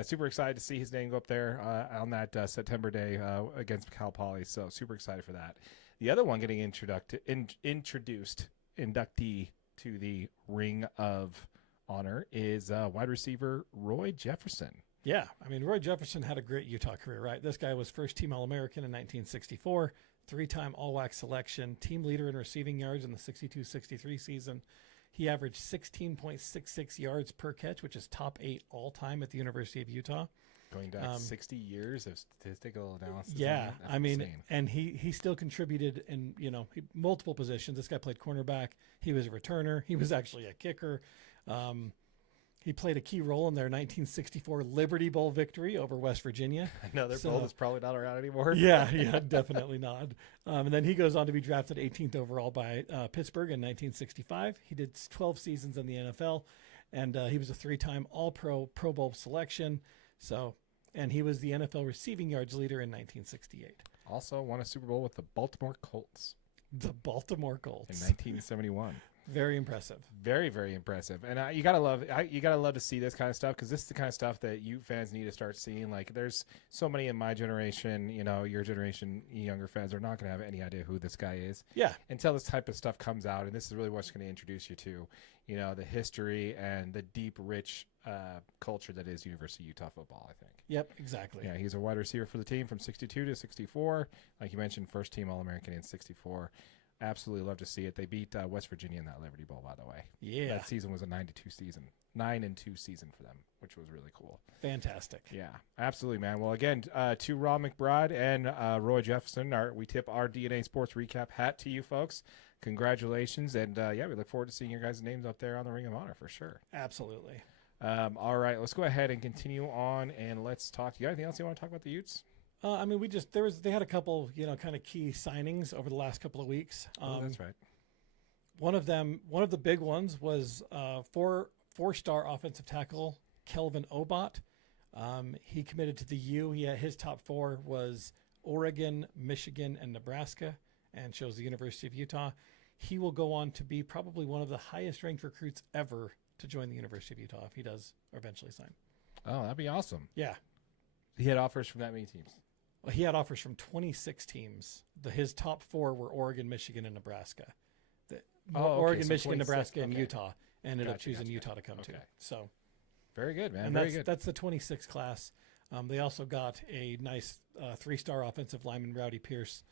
super excited to see his name go up there on that September day against Cal Poly. So super excited for that. The other one getting introduced inductee to the Ring of Honor is wide receiver Roy Jefferson. Yeah, I mean, Roy Jefferson had a great Utah career, right? This guy was first-team All-American in 1964, 3-time All-WAC selection, team leader in receiving yards in the 62-63 season. He averaged 16.66 yards per catch, which is top 8 all-time at the University of Utah. Going back 60 years of statistical analysis. Yeah, I mean, insane. And he still contributed in multiple positions. This guy played cornerback. He was a returner. He was actually a kicker. He played a key role in their 1964 Liberty Bowl victory over West Virginia. Another bowl that's probably not around anymore. Yeah, definitely not. And then he goes on to be drafted 18th overall by Pittsburgh in 1965. He did 12 seasons in the NFL, and he was a 3-time All-Pro Pro Bowl selection. And he was the NFL receiving yards leader in 1968. Also won a Super Bowl with the Baltimore Colts. The Baltimore Colts. In 1971. Very impressive. Very, very impressive. And you gotta love to see this kind of stuff because this is the kind of stuff that Ute fans need to start seeing. Like, there's so many in my generation, your generation, younger fans are not gonna have any idea who this guy is. Yeah. Until this type of stuff comes out, and this is really what's gonna introduce you to, the history and the deep, rich culture that is University of Utah football. I think. Yep. Exactly. Yeah, he's a wide receiver for the team from 62 to 64. Like you mentioned, first team All-American in 64. Absolutely love to see it. They beat West Virginia in that Liberty Bowl, by the way. Yeah. That season was a 9-2 season. 9-2 season for them, which was really cool. Fantastic. Yeah, absolutely, man. Well, again, to Ron McBride and Roy Jefferson, we tip our DNA Sports Recap hat to you folks. Congratulations. And, we look forward to seeing your guys' names up there on the Ring of Honor for sure. Absolutely. All right, let's go ahead and continue on, and let's talk. You got anything else you want to talk about the Utes? I mean, they had a couple, kind of key signings over the last couple of weeks. That's right. One of the big ones was four-star offensive tackle Kelvin Obot. He committed to the U. His top 4 was Oregon, Michigan, and Nebraska, and chose the University of Utah. He will go on to be probably one of the highest-ranked recruits ever to join the University of Utah if he does eventually sign. Oh, that'd be awesome. Yeah. He had offers from that many teams. Well, he had offers from 26 teams. His top 4 were Oregon, Michigan, and Nebraska. Oregon, Michigan, Nebraska, and Utah ended up choosing Utah to come to. So, very good, man. And very good. That's the 26 class. They also got a nice 3-star offensive lineman, Rowdy Pierce,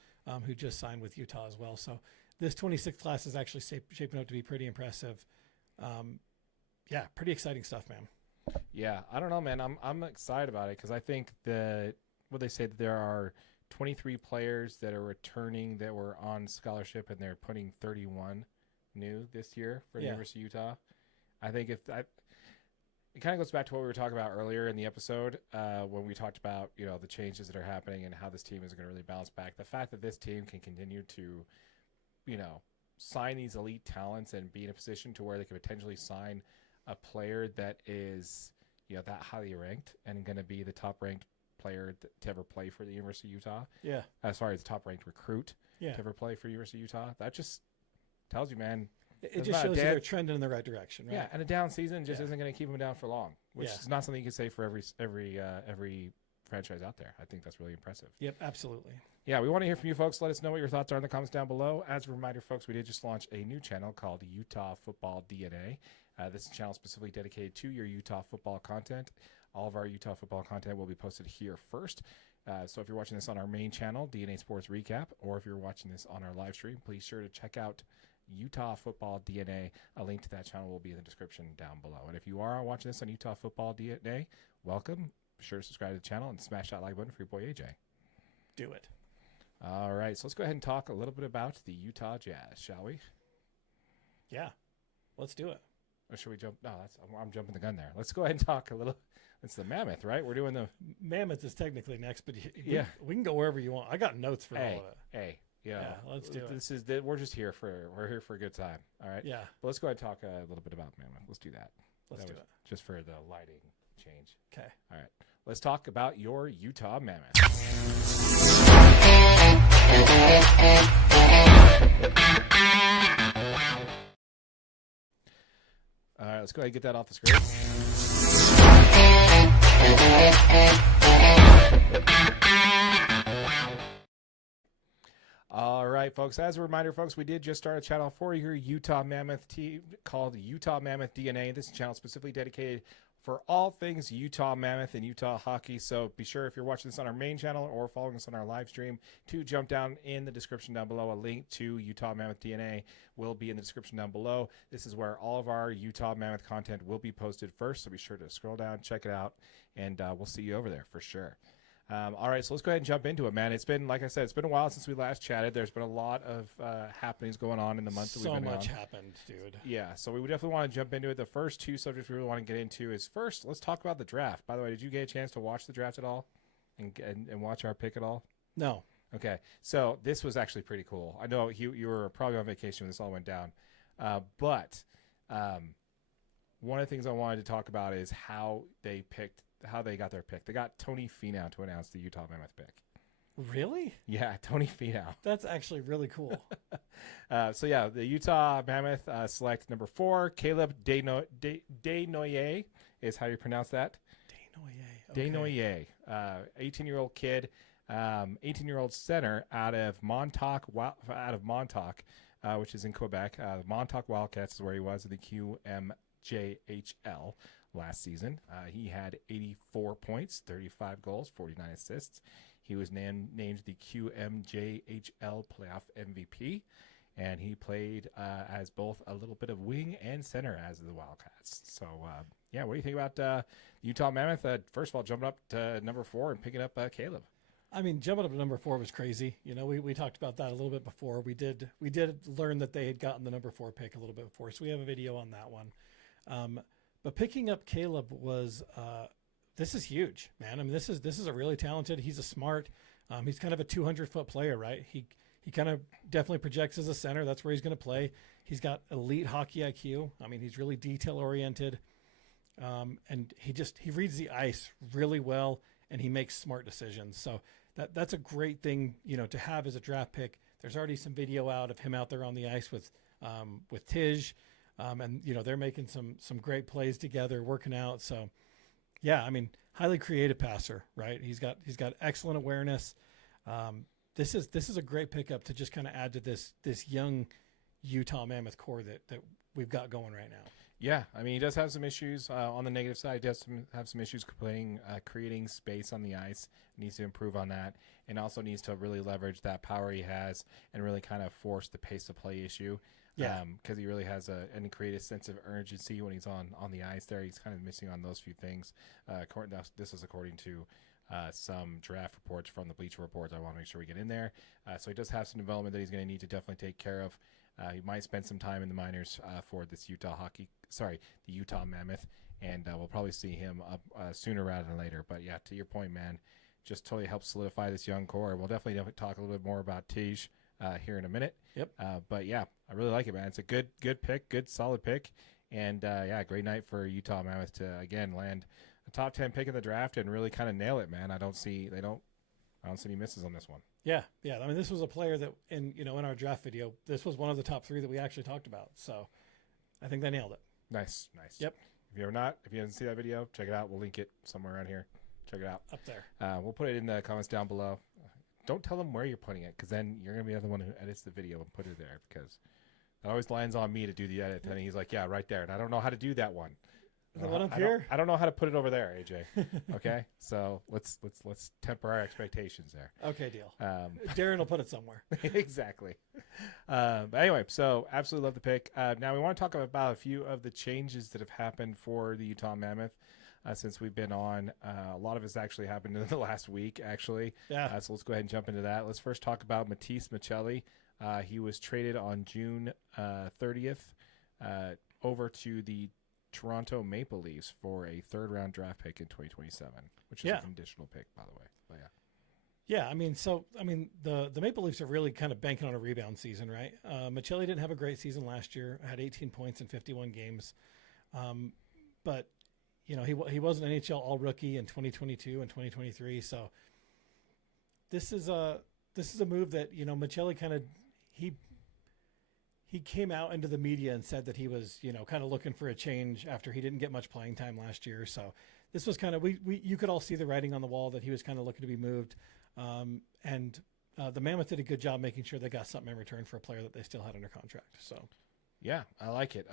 who just signed with Utah as well. So this 26 class is actually shaping up to be pretty impressive. Pretty exciting stuff, man. Yeah, I don't know, man. I'm excited about it because I think that they say that there are 23 players that are returning that were on scholarship, and they're putting 31 new this year for the University of Utah. I think it kind of goes back to what we were talking about earlier in the episode when we talked about the changes that are happening and how this team is going to really bounce back. The fact that this team can continue to sign these elite talents and be in a position to where they could potentially sign a player that is that highly ranked and going to be the top ranked player to ever play for the University of Utah. Yeah. As far as top ranked recruit to ever play for University of Utah. That just tells you, man, It just shows that they're trending in the right direction, right? Yeah, and a down season just isn't going to keep them down for long, which is not something you can say for every franchise out there. I think that's really impressive. Yep, absolutely. Yeah, we want to hear from you folks. Let us know what your thoughts are in the comments down below. As a reminder, folks, we did just launch a new channel called Utah Football DNA. This is a channel specifically dedicated to your Utah football content. All of our Utah football content will be posted here first. So if you're watching this on our main channel, DNA Sports Recap, or if you're watching this on our live stream, please sure to check out Utah Football DNA. A link to that channel will be in the description down below. And if you are watching this on Utah Football DNA, welcome. Be sure to subscribe to the channel and smash that like button for your boy AJ. Do it. All right, so let's go ahead and talk a little bit about the Utah Jazz, shall we? Yeah, let's do it. Or should we jump? No, I'm jumping the gun there. Let's go ahead and talk a little. It's the Mammoth, right? We're doing the Mammoth is technically next, but we can go wherever you want. I got notes for all of it. Yeah, let's do it. We're just here for a good time. All right. Yeah. But let's go ahead and talk a little bit about Mammoth. Let's do that. Let's do it. Just for the lighting change. Okay. All right. Let's talk about your Utah Mammoth. All right, let's go ahead and get that off the screen. All right, folks. As a reminder, folks, we did just start a channel for your Utah Mammoth team called Utah Mammoth DNA. This is a channel specifically dedicated for all things Utah Mammoth and Utah hockey. So be sure, if you're watching this on our main channel or following us on our live stream, to jump down in the description down below. A link to Utah Mammoth DNA will be in the description down below. This is where all of our Utah Mammoth content will be posted first. So be sure to scroll down, check it out, and we'll see you over there for sure. All right, so let's go ahead and jump into it, man. It's been, like I said, it's been a while since we last chatted. There's been a lot of happenings going on in the month that we've been on. So much happened, dude. Yeah, so we would definitely want to jump into it. The first two subjects we really want to get into is first, let's talk about the draft. By the way, did you get a chance to watch the draft at all and watch our pick at all? No. Okay, so this was actually pretty cool. I know you were probably on vacation when this all went down, but one of the things I wanted to talk about is how they got their pick. They got Tony Finau to announce the Utah Mammoth pick. Really? Yeah, Tony Finau. That's actually really cool. So yeah, the Utah Mammoth select number 4, Caleb Desnoyers is how you pronounce that. Desnoyers. 18-year-old kid, 18-year-old center out of Montauk, which is in Quebec. Montauk Wildcats is where he was in the QMJHL last season. He had 84 points, 35 goals, 49 assists. He was named the QMJHL playoff MVP, and he played as both a little bit of wing and center as the Wildcats. So, yeah, what do you think about the Utah Mammoth? First of all, jumping up to number 4 and picking up Caleb. I mean, jumping up to number 4 was crazy. You know, we talked about that a little bit before. We did learn that they had gotten the number 4 pick a little bit before, so we have a video on that one. But picking up Caleb was this is huge, man. I mean, this is a really talented. He's a smart. He's kind of a 200-foot player, right? He kind of definitely projects as a center. That's where he's going to play. He's got elite hockey IQ. I mean, he's really detail oriented, and he reads the ice really well, and he makes smart decisions. So that's a great thing, you know, to have as a draft pick. There's already some video out of him out there on the ice with Tij. And you know, they're making some great plays together, working out. So yeah, I mean, highly creative passer, right? He's got excellent awareness. This is a great pickup to just kind of add to this young Utah Mammoth core that we've got going right now. Yeah, I mean, he does have some issues on the negative side. He does have some issues creating space on the ice. He needs to improve on that, and also needs to really leverage that power he has and really kind of force the pace of play issue. Yeah, because he really has and create a sense of urgency when he's on the ice there. He's kind of missing on those few things. This is according to some draft reports from the Bleacher Reports. I want to make sure we get in there. So he does have some development that he's going to need to definitely take care of. He might spend some time in the minors for this the Utah Mammoth, and we'll probably see him up sooner rather than later. But yeah, to your point, man, just totally helps solidify this young core. We'll definitely talk a little bit more about Tij here in a minute. Yep. But yeah, I really like it, man. It's a good pick, good solid pick, and yeah, great night for Utah Mammoth to again land a top 10 pick in the draft and really kind of nail it, man. I don't see any misses on this one. Yeah. I mean, this was a player that, in our draft video, this was one of the top 3 that we actually talked about. So I think they nailed it. Nice. Yep. If you haven't seen that video, check it out. We'll link it somewhere around here. Check it out. Up there. We'll put it in the comments down below. Don't tell them where you're putting it, because then you're going to be the one who edits the video and put it there, because it always lands on me to do the edit. And he's like, yeah, right there. And I don't know how to do that one. The one up here? I don't know how to put it over there, AJ. Okay? So let's temper our expectations there. Okay, deal. Darren will put it somewhere. Exactly. But anyway, so absolutely love the pick. Now we want to talk about a few of the changes that have happened for the Utah Mammoth since we've been on. A lot of it's actually happened in the last week, actually. Yeah. So let's go ahead and jump into that. Let's first talk about Matisse Michelli. He was traded on June 30th over to the Toronto Maple Leafs for a 3rd-round draft pick in 2027, which is a conditional pick, by the way. But yeah, I mean, the Maple Leafs are really kind of banking on a rebound season, right? Michelli didn't have a great season last year. Had 18 points in 51 games, but he was an NHL All-Rookie in 2022 and 2023. So this is a move that Michelli kind of he came out into the media and said that he was, kind of looking for a change after he didn't get much playing time last year. So this was kind of, you could all see the writing on the wall that he was kind of looking to be moved. And the Mammoth did a good job making sure they got something in return for a player that they still had under contract. So, yeah, I like it.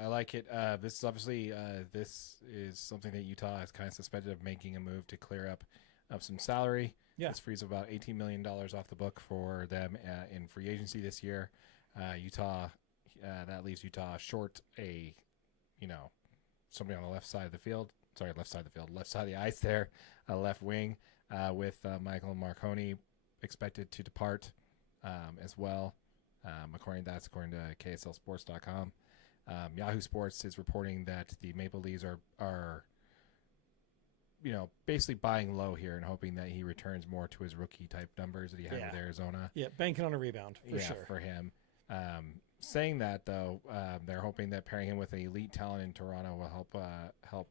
This is obviously, this is something that Utah has kind of suspended of making a move to clear up some salary. Yeah. This frees about $18 million off the book for them in free agency this year. That leaves Utah short somebody on the left side of the ice there, left wing, with Michael Marconi expected to depart as well. According to KSLSports.com. Yahoo Sports is reporting that the Maple Leafs are basically buying low here and hoping that he returns more to his rookie type numbers that he had with Arizona. Yeah, banking on a rebound for sure. For him. Saying that, though, they're hoping that pairing him with an elite talent in Toronto will help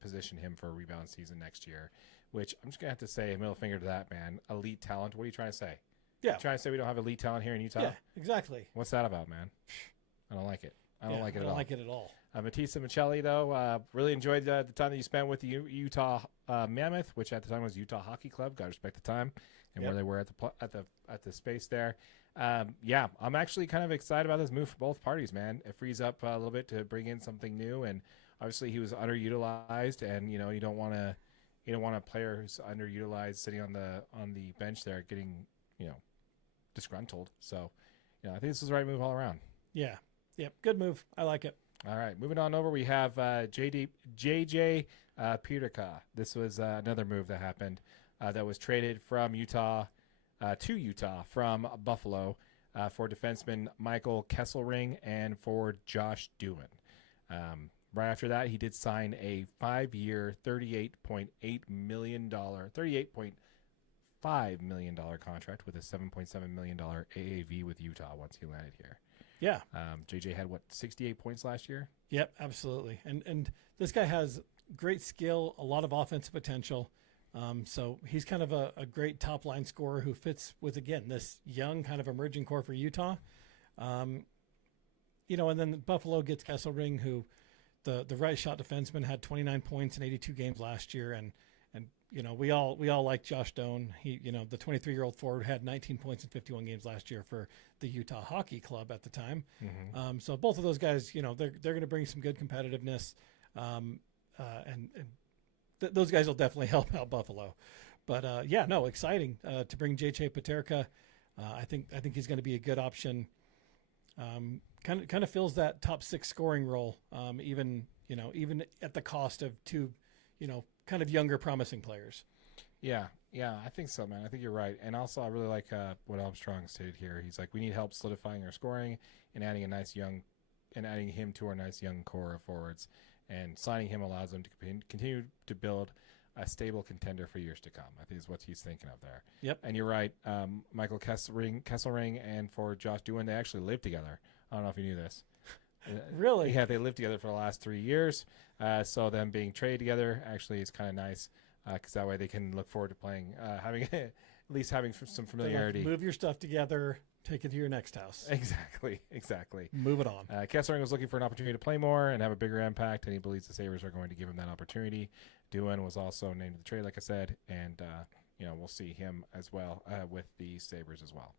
position him for a rebound season next year, which I'm just going to have to say a middle finger to that, man. Elite talent? What are you trying to say? Yeah. You trying to say we don't have elite talent here in Utah? Yeah, exactly. What's that about, man? I don't like it. I don't like it at all. Matisse Michelli, though, really enjoyed the time that you spent with the Utah Mammoth, which at the time was Utah Hockey Club. Got to respect the time and where they were at the space there. I'm actually kind of excited about this move for both parties, man. It frees up a little bit to bring in something new, and obviously he was underutilized, and you don't want a player who's underutilized sitting on the bench there getting disgruntled. So I think this is the right move all around. Yeah. Yep. Good move. I like it. All right, moving on over, we have JJ Peterka. This was another move that happened that was traded from Utah to Utah from Buffalo for defenseman Michael Kesselring and forward Josh Doohan. Right after that, he did sign a 5-year, $38.5 million contract with a $7.7 million AAV with Utah once he landed here. Yeah. JJ had 68 points last year? Yep, absolutely. And this guy has great skill, a lot of offensive potential. So he's kind of a great top line scorer who fits with, again, this young kind of emerging core for Utah. And then Buffalo gets Kesselring, who the right shot defenseman had 29 points in 82 games last year. And we all like Josh Doan. He, the 23-year-old forward had 19 points in 51 games last year for the Utah Hockey Club at the time. Mm-hmm. So both of those guys, they're going to bring some good competitiveness. Those guys will definitely help out Buffalo. But exciting to bring JJ Peterka. I think he's going to be a good option. Kind of fills that top 6 scoring role. Even at the cost of two, kind of younger, promising players. Yeah, I think so, man. I think you're right. And also, I really like what Armstrong stated here. He's like, we need help solidifying our scoring and adding him to our nice young core of forwards. And signing him allows them to continue to build a stable contender for years to come. I think is what he's thinking of there. Yep. And you're right. Michael Kesselring and for Josh Doohan, they actually live together. I don't know if you knew this. Really? Yeah, they lived together for the last 3 years. So them being traded together actually is kind of nice because that way they can look forward to playing, having at least having some They're familiarity. like, move your stuff together, take it to your next house. Exactly. Move it on. Kessler was looking for an opportunity to play more and have a bigger impact, and he believes the Sabres are going to give him that opportunity. Doohan was also named to the trade, like I said, and we'll see him as well with the Sabres as well.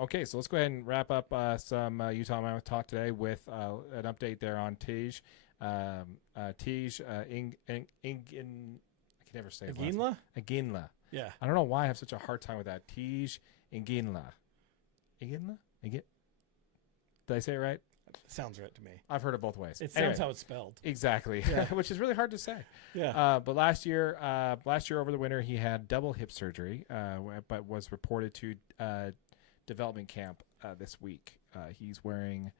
Okay, so let's go ahead and wrap up some Utah Mammoth talk today with an update there on Tej. Tej I can never say it. Iginla. Yeah. I don't know why I have such a hard time with that. Tej Iginla. Iginla? Did I say it right? Sounds right to me. I've heard it both ways. It sounds how it's spelled. Exactly, Yeah. which is really hard to say. Yeah. But last year over the winter, he had double hip surgery, but was reported to development camp this week. He's wearing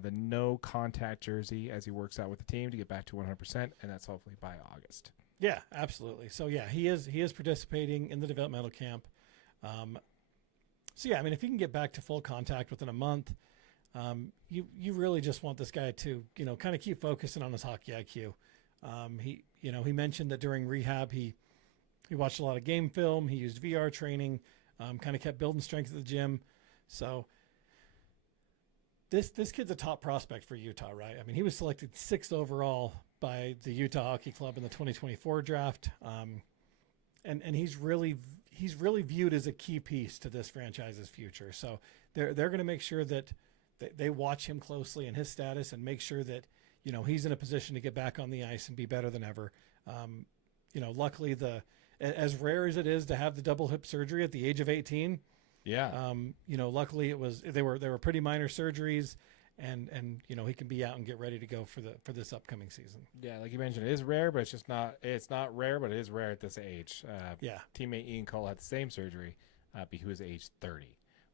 the no contact jersey as he works out with the team to get back to 100%, and that's hopefully by August. Yeah, absolutely. So yeah, he is participating in the developmental camp. So yeah, I mean, if he can get back to full contact within a month, you really just want this guy to kind of keep focusing on his hockey IQ. He mentioned that during rehab he watched a lot of game film. He used VR training, kind of kept building strength at the gym. So this kid's a top prospect for Utah, right? I mean, he was selected 6th overall by the Utah Hockey Club in the 2024 draft, and he's really viewed as a key piece to this franchise's future. So they're going to make sure that they watch him closely and his status and make sure that he's in a position to get back on the ice and be better than ever. Luckily, as rare as it is to have the double hip surgery at the age of 18. Yeah. Luckily they were pretty minor surgeries, and he can be out and get ready to go for this upcoming season. Yeah, like you mentioned, it is rare, but it's not rare, but it is rare at this age. Teammate Ian Cole had the same surgery, he was age 30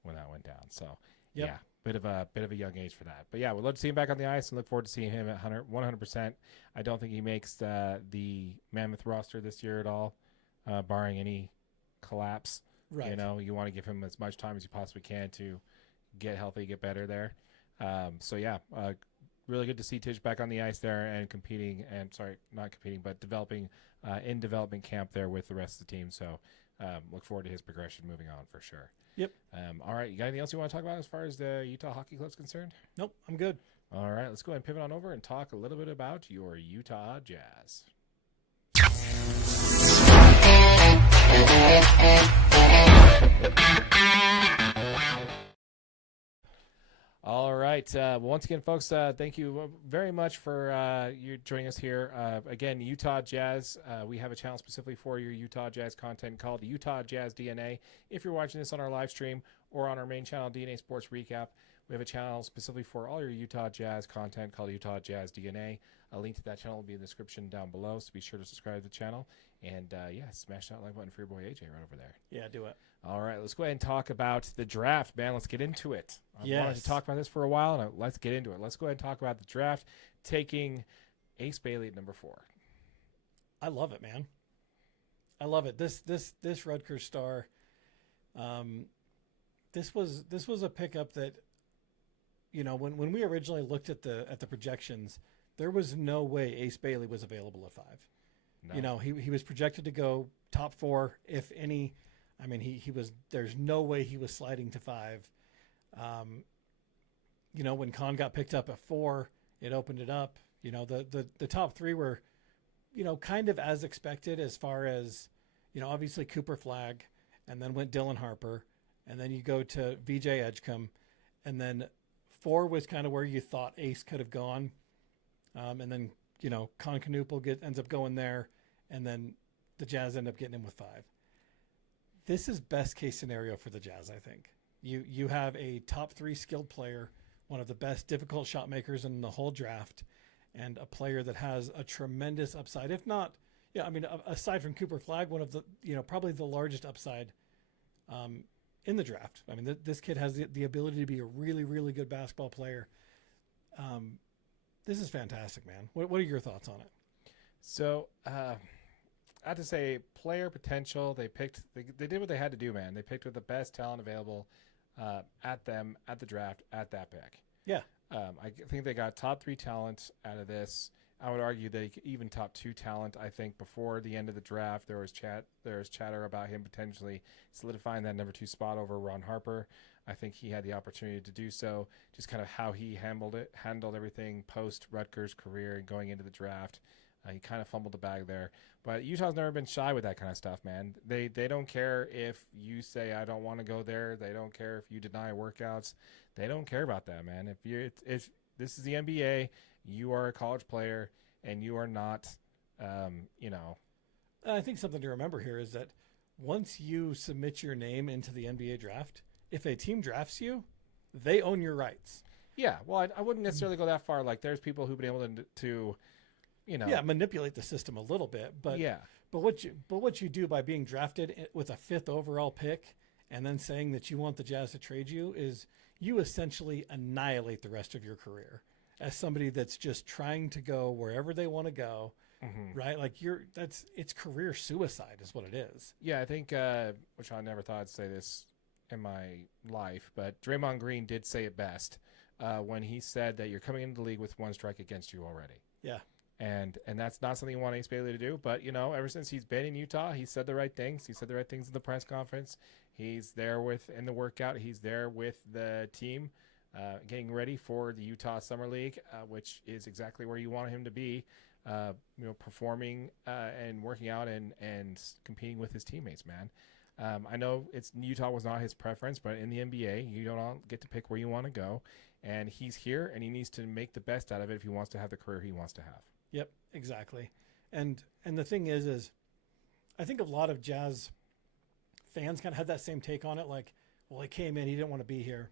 when that went down. So yep. Yeah, bit of a young age for that. But yeah, we'd love to see him back on the ice and look forward to seeing him at 100%. I don't think he makes the Mammoth roster this year at all, barring any collapse. Right. You want to give him as much time as you possibly can to get healthy, get better there. Really good to see Tej back on the ice there and developing in development camp there with the rest of the team. So look forward to his progression moving on for sure. Yep. All right. You got anything else you want to talk about as far as the Utah Hockey Club's concerned? Nope, I'm good. All right. Let's go ahead and pivot on over and talk a little bit about your Utah Jazz. All right. Once again, folks, thank you very much for you joining us here. Again, Utah Jazz. We have a channel specifically for your Utah Jazz content called Utah Jazz DNA. If you're watching this on our live stream or on our main channel, DNA Sports Recap, we have a channel specifically for all your Utah Jazz content called Utah Jazz DNA. A link to that channel will be in the description down below, so be sure to subscribe to the channel. And, smash that like button for your boy AJ right over there. Yeah, do it. All right, let's go ahead and talk about the draft, man. Let's get into it. I've wanted to talk about this for a while, and let's get into it. Let's go ahead and talk about the draft, taking Ace Bailey at number 4. I love it, man. I love it. This Rutgers star, this was a pickup that, when we originally looked at the projections, there was no way Ace Bailey was available at 5. No. He was projected to go top 4, if any. I mean, he was. There's no way he was sliding to 5. When Kahn got picked up at 4, it opened it up. The top 3 were, kind of as expected as far as, obviously Cooper Flagg, and then went Dylan Harper, and then you go to VJ Edgecombe, and then 4 was kind of where you thought Ace could have gone, and then Con Knuppel ends up going there, and then the Jazz end up getting him with 5. This is best case scenario for the Jazz, I think. You have a top 3 skilled player, one of the best difficult shot makers in the whole draft, and a player that has a tremendous upside. If not, aside from Cooper Flagg, one of the, probably the largest upside in the draft. I mean, this kid has the ability to be a really, really good basketball player. This is fantastic, man. What are your thoughts on it? So, I have to say, player potential. They did what they had to do, man. They picked with the best talent available at the draft at that pick. Yeah. I think they got top 3 talent out of this. I would argue that he could even top 2 talent. I think before the end of the draft, there was chatter about him potentially solidifying that number 2 spot over Ron Harper. I think he had the opportunity to do so. Just kind of how he handled everything post Rutgers career and going into the draft. He kind of fumbled the bag there. But Utah's never been shy with that kind of stuff, man. They don't care if you say, I don't want to go there. They don't care if you deny workouts. They don't care about that, man. If this is the NBA, you are a college player, and you are not, I think something to remember here is that once you submit your name into the NBA draft, if a team drafts you, they own your rights. Yeah, well, I wouldn't necessarily go that far. Like, there's people who've been able to manipulate the system a little bit, but yeah. But what you do by being drafted with a 5th overall pick and then saying that you want the Jazz to trade you is you essentially annihilate the rest of your career as somebody that's just trying to go wherever they want to go, right? Like it's career suicide is what it is. Yeah, I think, which I never thought I'd say this in my life, but Draymond Green did say it best when he said that you're coming into the league with 1 strike against you already. Yeah. And that's not something you want Ace Bailey to do. But, ever since he's been in Utah, he said the right things. He said the right things in the press conference. He's there in the workout. He's there with the team getting ready for the Utah Summer League, which is exactly where you want him to be, performing and working out and competing with his teammates, man. I know Utah was not his preference, but in the NBA, you don't get to pick where you want to go. And he's here, and he needs to make the best out of it if he wants to have the career he wants to have. Yep, exactly. And the thing is I think a lot of Jazz fans kind of had that same take on it. Like, well, he came in, he didn't want to be here.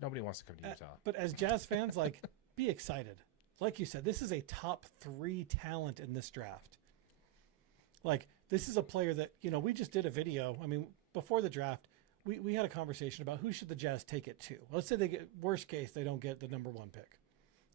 Nobody wants to come to Utah. But as Jazz fans, like, be excited. Like you said, this is a top 3 talent in this draft. Like, this is a player that, we just did a video. I mean, before the draft, we had a conversation about who should the Jazz take it to. Let's say worst case, they don't get the number 1 pick.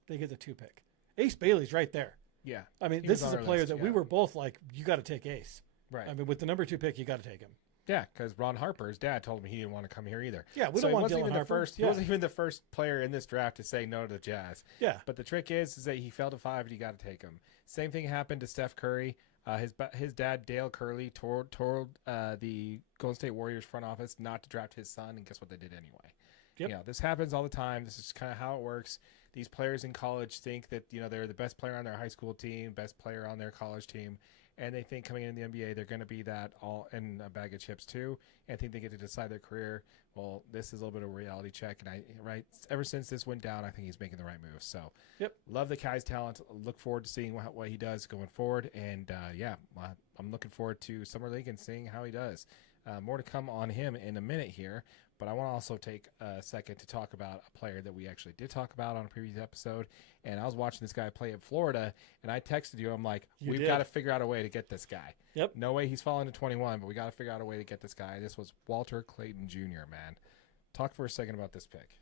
They get the 2 pick. Ace Bailey's right there. Yeah. I mean, this is a player that we were both like, you got to take Ace. Right. I mean, with the number 2 pick, you got to take him. Yeah, because Ron Harper's dad told him he didn't want to come here either. Yeah, we don't want Dylan Harper. He wasn't even the first player in this draft to say no to the Jazz. Yeah. But the trick is that he fell to 5 and you got to take him. Same thing happened to Steph Curry. His dad, Dale Curley, told the Golden State Warriors front office not to draft his son, and guess what they did anyway? Yep. This happens all the time. This is kind of how it works. These players in college think that, they're the best player on their high school team, best player on their college team, and they think coming into the NBA they're going to be that all in a bag of chips too, and think they get to decide their career. Well, this is a little bit of a reality check, and ever since this went down, I think he's making the right move. So, yep, love the guy's talent. Look forward to seeing what he does going forward, and I'm looking forward to Summer League and seeing how he does. More to come on him in a minute here, but I want to also take a second to talk about a player that we actually did talk about on a previous episode. And I was watching this guy play in Florida, and I texted you. I'm like, we've got to figure out a way to get this guy. Yep. No way he's falling to 21, but we got to figure out a way to get this guy. This was Walter Clayton Jr., man. Talk for a second about this pick.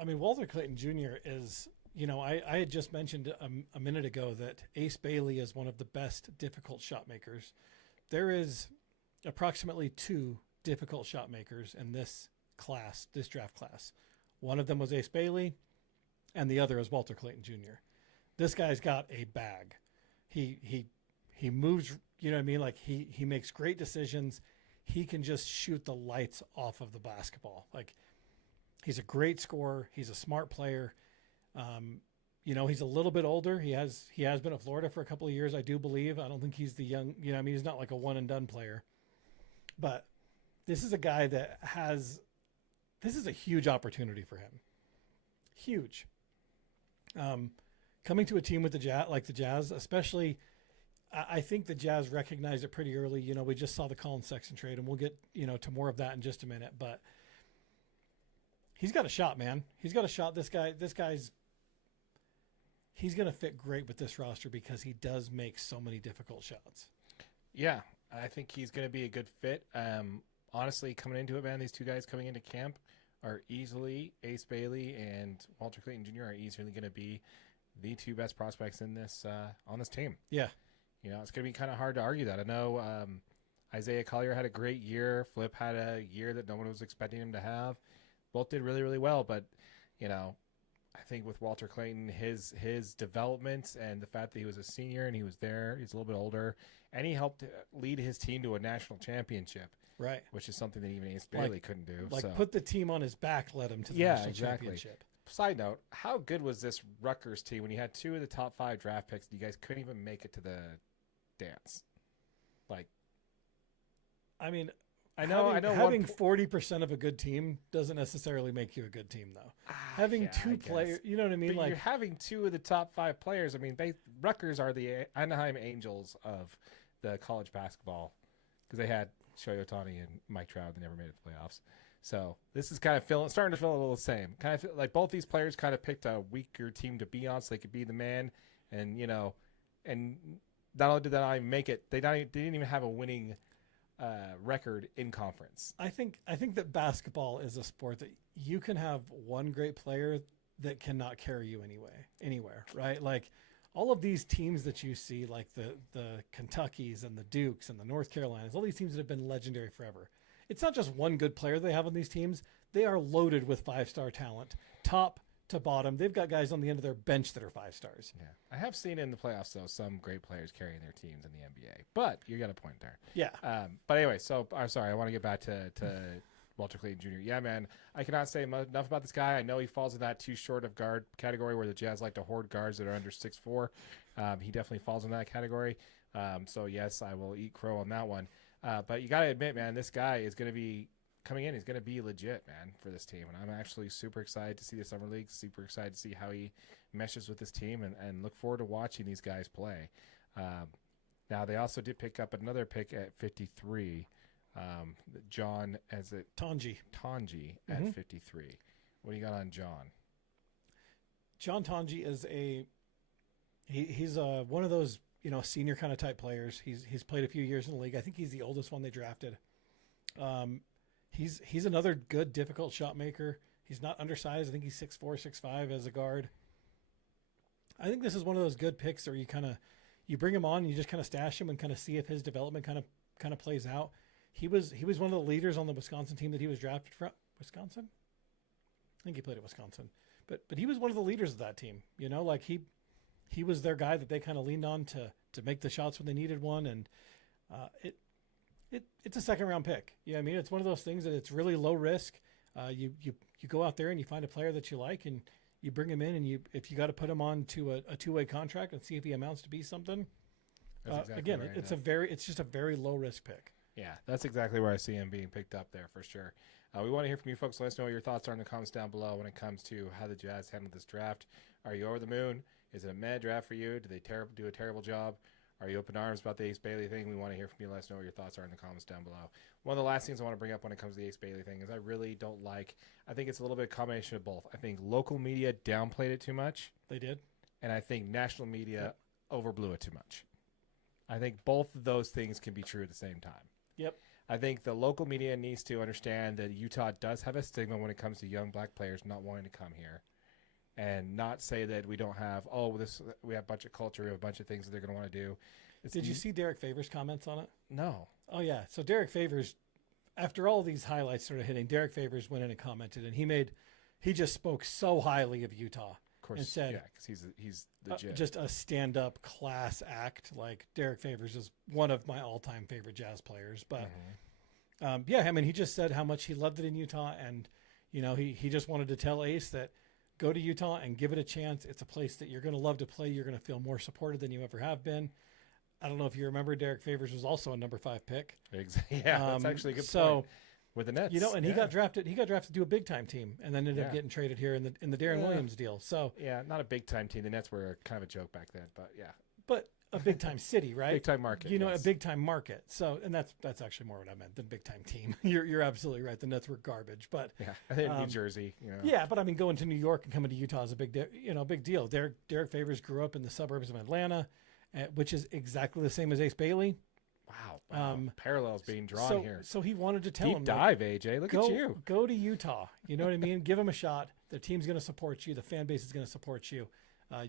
I mean, Walter Clayton Jr. is, I had just mentioned a minute ago that Ace Bailey is one of the best difficult shot makers. There is approximately 2 difficult shot makers in this draft class. One of them was Ace Bailey, and the other is Walter Clayton Jr. This guy's got a bag. He moves, you know what I mean? Like he makes great decisions. He can just shoot the lights off of the basketball. Like, he's a great scorer. He's a smart player. He's a little bit older. He has been at Florida for a couple of years, I do believe. I don't think he's the young, he's not like a one and done player. But this is a guy that this is a huge opportunity for him. Huge. Coming to a team with the Jazz, especially, I think the Jazz recognized it pretty early. We just saw the Colin Sexton trade, and we'll get, to more of that in just a minute. But he's got a shot, man. He's got a shot. He's going to fit great with this roster because he does make so many difficult shots. Yeah, I think he's going to be a good fit. Honestly, coming into it, man, these 2 guys coming into camp are easily, Ace Bailey and Walter Clayton Jr. are easily going to be the 2 best prospects in this on this team. Yeah. It's going to be kind of hard to argue that. I know Isaiah Collier had a great year. Flip had a year that no one was expecting him to have. Both did really, really well, but, I think with Walter Clayton, his development and the fact that he was a senior and he was there, he's a little bit older, and he helped lead his team to a national championship. Right. Which is something that even Ace Bailey couldn't do. Like put the team on his back, led him to the national championship. Side note, how good was this Rutgers team when you had 2 of the top 5 draft picks and you guys couldn't even make it to the dance? Like, I mean, I know having 40% of a good team doesn't necessarily make you a good team, though. Having 2 players, you know what I mean? But you're having 2 of the top 5 players. I mean, Rutgers are the Anaheim Angels of the college basketball because they had Shohei Ohtani and Mike Trout. They never made it to the playoffs. So this is kind of starting to feel a little the same. Kind of feel like both these players kind of picked a weaker team to be on so they could be the man. And, and not only did they not even make it, they didn't even have a winning record in conference. I think that basketball is a sport that you can have one great player that cannot carry you anywhere, right? Like all of these teams that you see, like the Kentuckys and the Dukes and the North Carolinas, all these teams that have been legendary forever. It's not just one good player they have on these teams. They are loaded with 5-star talent, top to bottom. They've got guys on the end of their bench that are 5 stars. Yeah, I have seen in the playoffs though some great players carrying their teams in the NBA. But you got a point there. Yeah. But anyway, so I'm sorry. I want to get back to Walter Clayton Jr. Yeah, man. I cannot say enough about this guy. I know he falls in that too short of guard category where the Jazz like to hoard guards that are under 6'4". He definitely falls in that category. So yes, I will eat crow on that one. But you got to admit, man, this guy is going to be coming in. He's going to be legit, man, for this team. And I'm actually super excited to see the Summer League, super excited to see how he meshes with this team and look forward to watching these guys play. Now, they also did pick up another pick at 53. John, Tanji at 53. What do you got on John? John Tanji is he's one of those, senior kind of type players. He's played a few years in the league. I think he's the oldest one they drafted. He's another good, difficult shot maker. He's not undersized. I think he's 6'4", 6'5" as a guard. I think this is one of those good picks where you bring him on and you just kind of stash him and kind of see if his development kind of plays out. He was one of the leaders on the Wisconsin team that he was drafted from. Wisconsin? I think he played at Wisconsin. But he was one of the leaders of that team. Like he was their guy that they kind of leaned on to make the shots when they needed one. And it's a second round pick. Yeah, I mean, it's one of those things that it's really low risk. You go out there and you find a player that you like and you bring him in, and if you got to put him on to a 2-way contract and see if he amounts to be something. Exactly again, right, it's just a very low risk pick. Yeah, that's exactly where I see him being picked up there for sure. We want to hear from you folks. Let us know what your thoughts are in the comments down below when it comes to how the Jazz handled this draft. Are you over the moon? Is it a mad draft for you? Did they do a terrible job? Are you open arms about the Ace Bailey thing? We want to hear from you. Let us know what your thoughts are in the comments down below. One of the last things I want to bring up when it comes to the Ace Bailey thing is I really don't like – I think it's a little bit of a combination of both. I think local media downplayed it too much. They did. And I think national media overblew it too much. I think both of those things can be true at the same time. Yep. I think the local media needs to understand that Utah does have a stigma when it comes to young black players not wanting to come here. And not say that we don't have, we have a bunch of culture, we have a bunch of things that they're going to want to do. Did you see Derek Favors' comments on it? No. Oh, yeah. So Derek Favors, after all these highlights started hitting, Derek Favors went in and commented, and he just spoke so highly of Utah. Of course, and said, yeah, because he's legit. Just a stand-up class act. Like, Derek Favors is one of my all-time favorite Jazz players. But, yeah, I mean, he just said how much he loved it in Utah, and, he just wanted to tell Ace that go to Utah and give it a chance. It's a place that you're going to love to play. You're going to feel more supported than you ever have been. I don't know if you remember, Derek Favors was also a number 5 pick. Yeah, that's actually a good point. With the Nets, and he got drafted. He got drafted to a big time team, and then ended up getting traded here in the Darren Williams deal. So not a big time team. The Nets were kind of a joke back then, but a big time city, right? Big time market. A big time market. So, and that's actually more what I meant than big time team. You're absolutely right. The Nets were garbage, but New Jersey. Yeah, but I mean, going to New York and coming to Utah is a big deal. Derek Favors grew up in the suburbs of Atlanta, which is exactly the same as Ace Bailey. Wow. Parallels being drawn here. So he wanted to tell him. Deep dive, AJ. Look at you. Go to Utah. You know what I mean? Give him a shot. The team's going to support you. The fan base is going to support you.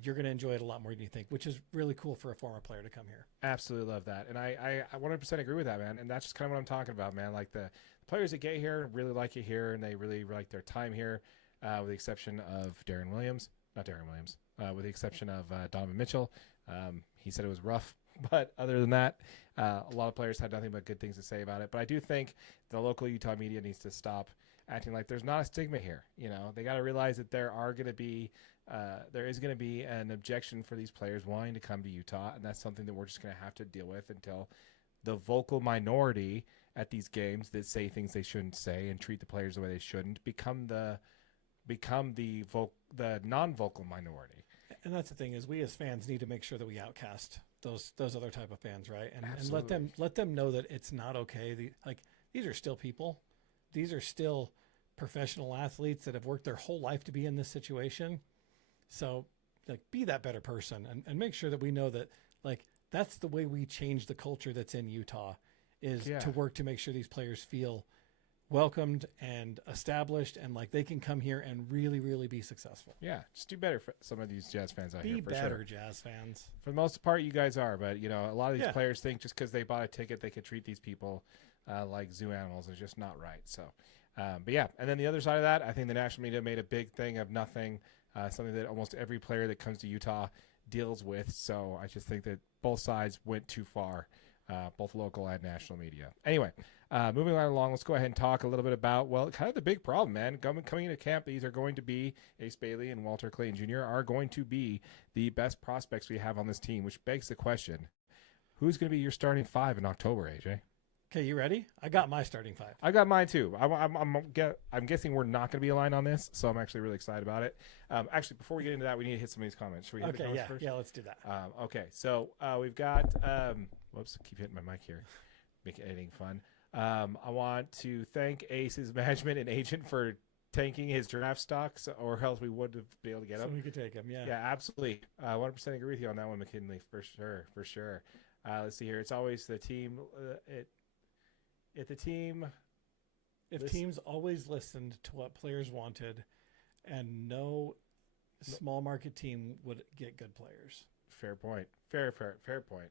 You're going to enjoy it a lot more than you think, which is really cool for a former player to come here. Absolutely love that. And I 100% agree with that, man. And that's just kind of what I'm talking about, man. Like the players that get here really like it here, and they really like their time here. with the exception of with the exception of Donovan Mitchell. He said it was rough, but other than that, a lot of players had nothing but good things to say about it. But I do think the local Utah media needs to stop acting like there's not a stigma here. They got to realize that there is going to be an objection for these players wanting to come to Utah, and that's something that we're just going to have to deal with until the vocal minority at these games that say things they shouldn't say and treat the players the way they shouldn't become the non-vocal minority. And that's the thing, is we as fans need to make sure that we outcast those other type of fans, right? And let them know that it's not okay. These are still people. These are still professional athletes that have worked their whole life to be in this situation. So be that better person and make sure that we know that that's the way we change the culture that's in Utah, is to work to make sure these players feel welcomed and established and like they can come here and really, really be successful. Yeah, just do better for some of these Jazz fans out here. Be better, Jazz fans. For the most part, you guys are, but a lot of these players think just because they bought a ticket, they could treat these people like zoo animals. It's just not right. So, but yeah, and then the other side of that, I think the national media made a big thing of nothing, something that almost every player that comes to Utah deals with. So I just think that both sides went too far, both local and national media. Anyway, moving right along, let's go ahead and talk a little bit about, kind of the big problem, man. Coming into camp, these are going to be Ace Bailey and Walter Clayton Jr. are going to be the best prospects we have on this team, which begs the question, who's going to be your starting five in October, AJ? Okay, you ready? I got my starting five. I got mine too. I'm guessing we're not going to be aligned on this, so I'm actually really excited about it. Actually, before we get into that, we need to hit some of these comments. Should we hit the comments first? Yeah, let's do that. Okay, so we've got whoops, keep hitting my mic here. Make editing fun. I want to thank Ace's management and agent for tanking his draft stocks, or else we wouldn't be able to get him. So we could take him, yeah. Yeah, absolutely. 100% agree with you on that one, McKinley, for sure. Let's see here. It's always the team. If teams always listened to what players wanted, and no small market team would get good players. Fair point. Fair point.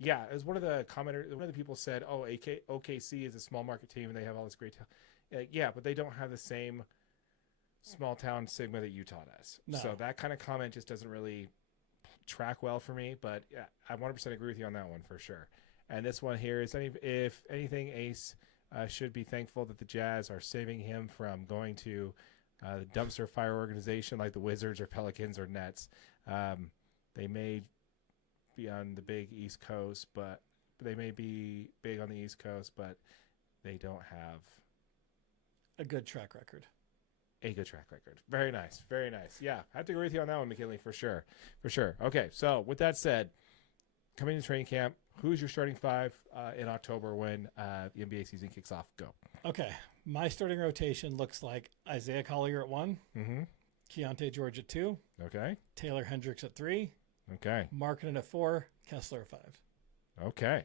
Yeah, as one of the people said, OKC is a small market team and they have all this great talent. Yeah, but they don't have the same small town stigma that Utah does. No. So that kind of comment just doesn't really track well for me. But yeah, I 100% agree with you on that one for sure. And this one here is, if anything, Ace should be thankful that the Jazz are saving him from going to the dumpster fire organization like the Wizards or Pelicans or Nets. They may be on the big East Coast, but they may be big on the East Coast, but they don't have a good track record. Very nice. Yeah, I have to agree with you on that one, McKinley, for sure. Okay, so with that said, coming to training camp, who's your starting five in October when the NBA season kicks off? Go. Okay. My starting rotation looks like Isaiah Collier at 1, Keontae George at 2, okay, Taylor Hendricks at 3, okay, Markkanen at 4, Kessler at 5. Okay.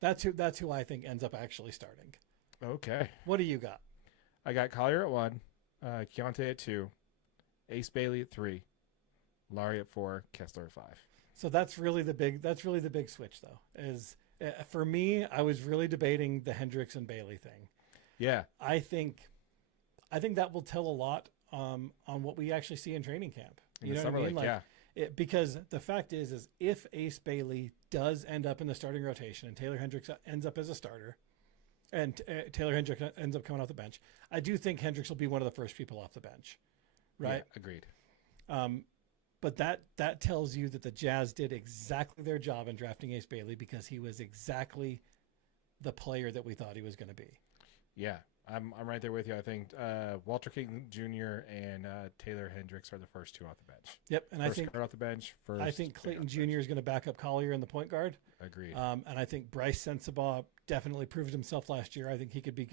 That's who I think ends up actually starting. Okay. What do you got? I got Collier at 1, Keontae at 2, Ace Bailey at 3, Larry at 4, Kessler at 5. So that's really the big switch, though. Is for me, I was really debating the Hendricks and Bailey thing. Yeah, I think that will tell a lot on what we actually see in training camp. You know what I mean? Because the fact is if Ace Bailey does end up in the starting rotation and Taylor Hendricks ends up as a starter, and Taylor Hendricks ends up coming off the bench, I do think Hendricks will be one of the first people off the bench. Right? Yeah, agreed. But that tells you that the Jazz did exactly their job in drafting Ace Bailey, because he was exactly the player that we thought he was going to be. Yeah, I'm right there with you. I think Walter King Jr. and Taylor Hendricks are the first two off the bench. Yep, and I think off the bench. I think Clayton Jr. is going to back up Collier in the point guard. Agreed. And I think Bryce Sensabaugh definitely proved himself last year. I think he could be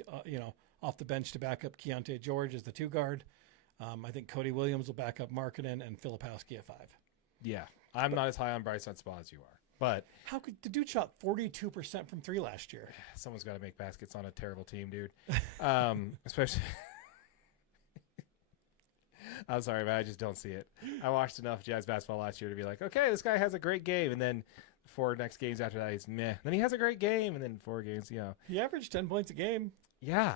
off the bench to back up Keontae George as the 2 guard. I think Cody Williams will back up Markkanen and Filipowski at 5. Yeah, I'm not as high on Bryce Sensabaugh as you are. But how could the dude shot 42% from 3 last year? Someone's got to make baskets on a terrible team, dude. Especially, I'm sorry, but I just don't see it. I watched enough Jazz basketball last year to be like, okay, this guy has a great game, and then 4 next games after that, he's meh. Then he has a great game, and then 4 games, He averaged 10 points a game. Yeah.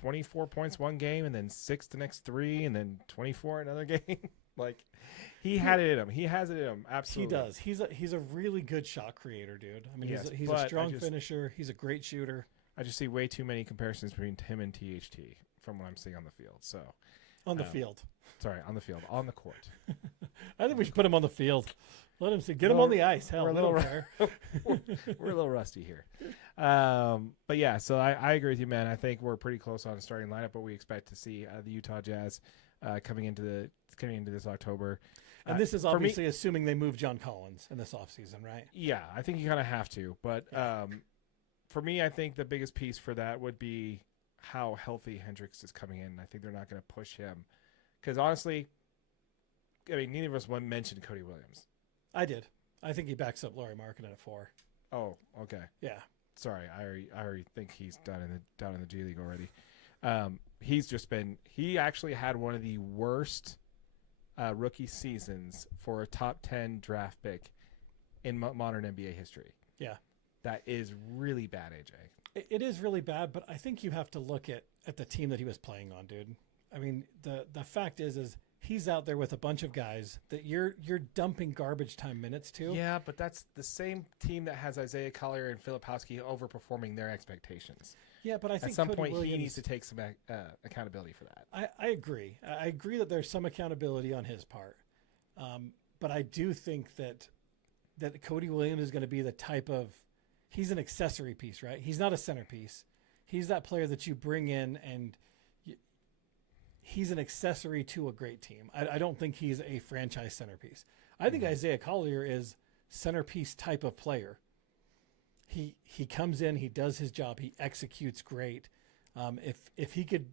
24 points one game and then 6 the next 3 and then 24 another game. Like, he had it in him. He has it in him. Absolutely. He does. He's a really good shot creator, dude. I mean, Yes, he's a strong finisher. He's a great shooter. I just see way too many comparisons between him and THT from what I'm seeing on the field. So on the field. Sorry, on the field. On the court. I think we should put him on the field. Let him see. Get him on the ice. Hell, we're a little rusty here. But yeah, so I agree with you, man. I think we're pretty close on a starting lineup, but we expect to see the Utah Jazz coming into this October. And this is obviously assuming they move John Collins in this offseason, right? Yeah, I think you kind of have to. But for me, I think the biggest piece for that would be how healthy Hendricks is coming in. I think they're not going to push him. Because honestly, I mean, neither of us mentioned Cody Williams. I did. I think he backs up Lauri Markkanen at 4. Oh, okay. Yeah. Sorry, I already think he's down in the G League already. He actually had one of the worst rookie seasons for a top 10 draft pick in modern NBA history. Yeah. That is really bad, AJ. It is really bad, but I think you have to look at the team that he was playing on, dude. I mean, the fact is he's out there with a bunch of guys that you're dumping garbage time minutes to. Yeah, but that's the same team that has Isaiah Collier and Filipowski overperforming their expectations. Yeah, but I think at some Cody point Williams, he needs to take some accountability for that. I agree. I agree that there's some accountability on his part. But I do think that Cody Williams is going to be the type of – he's an accessory piece, right? He's not a centerpiece. He's that player that you bring in and he's an accessory to a great team. I don't think he's a franchise centerpiece. I think Isaiah Collier is centerpiece type of player. He comes in, he does his job, he executes great. If he could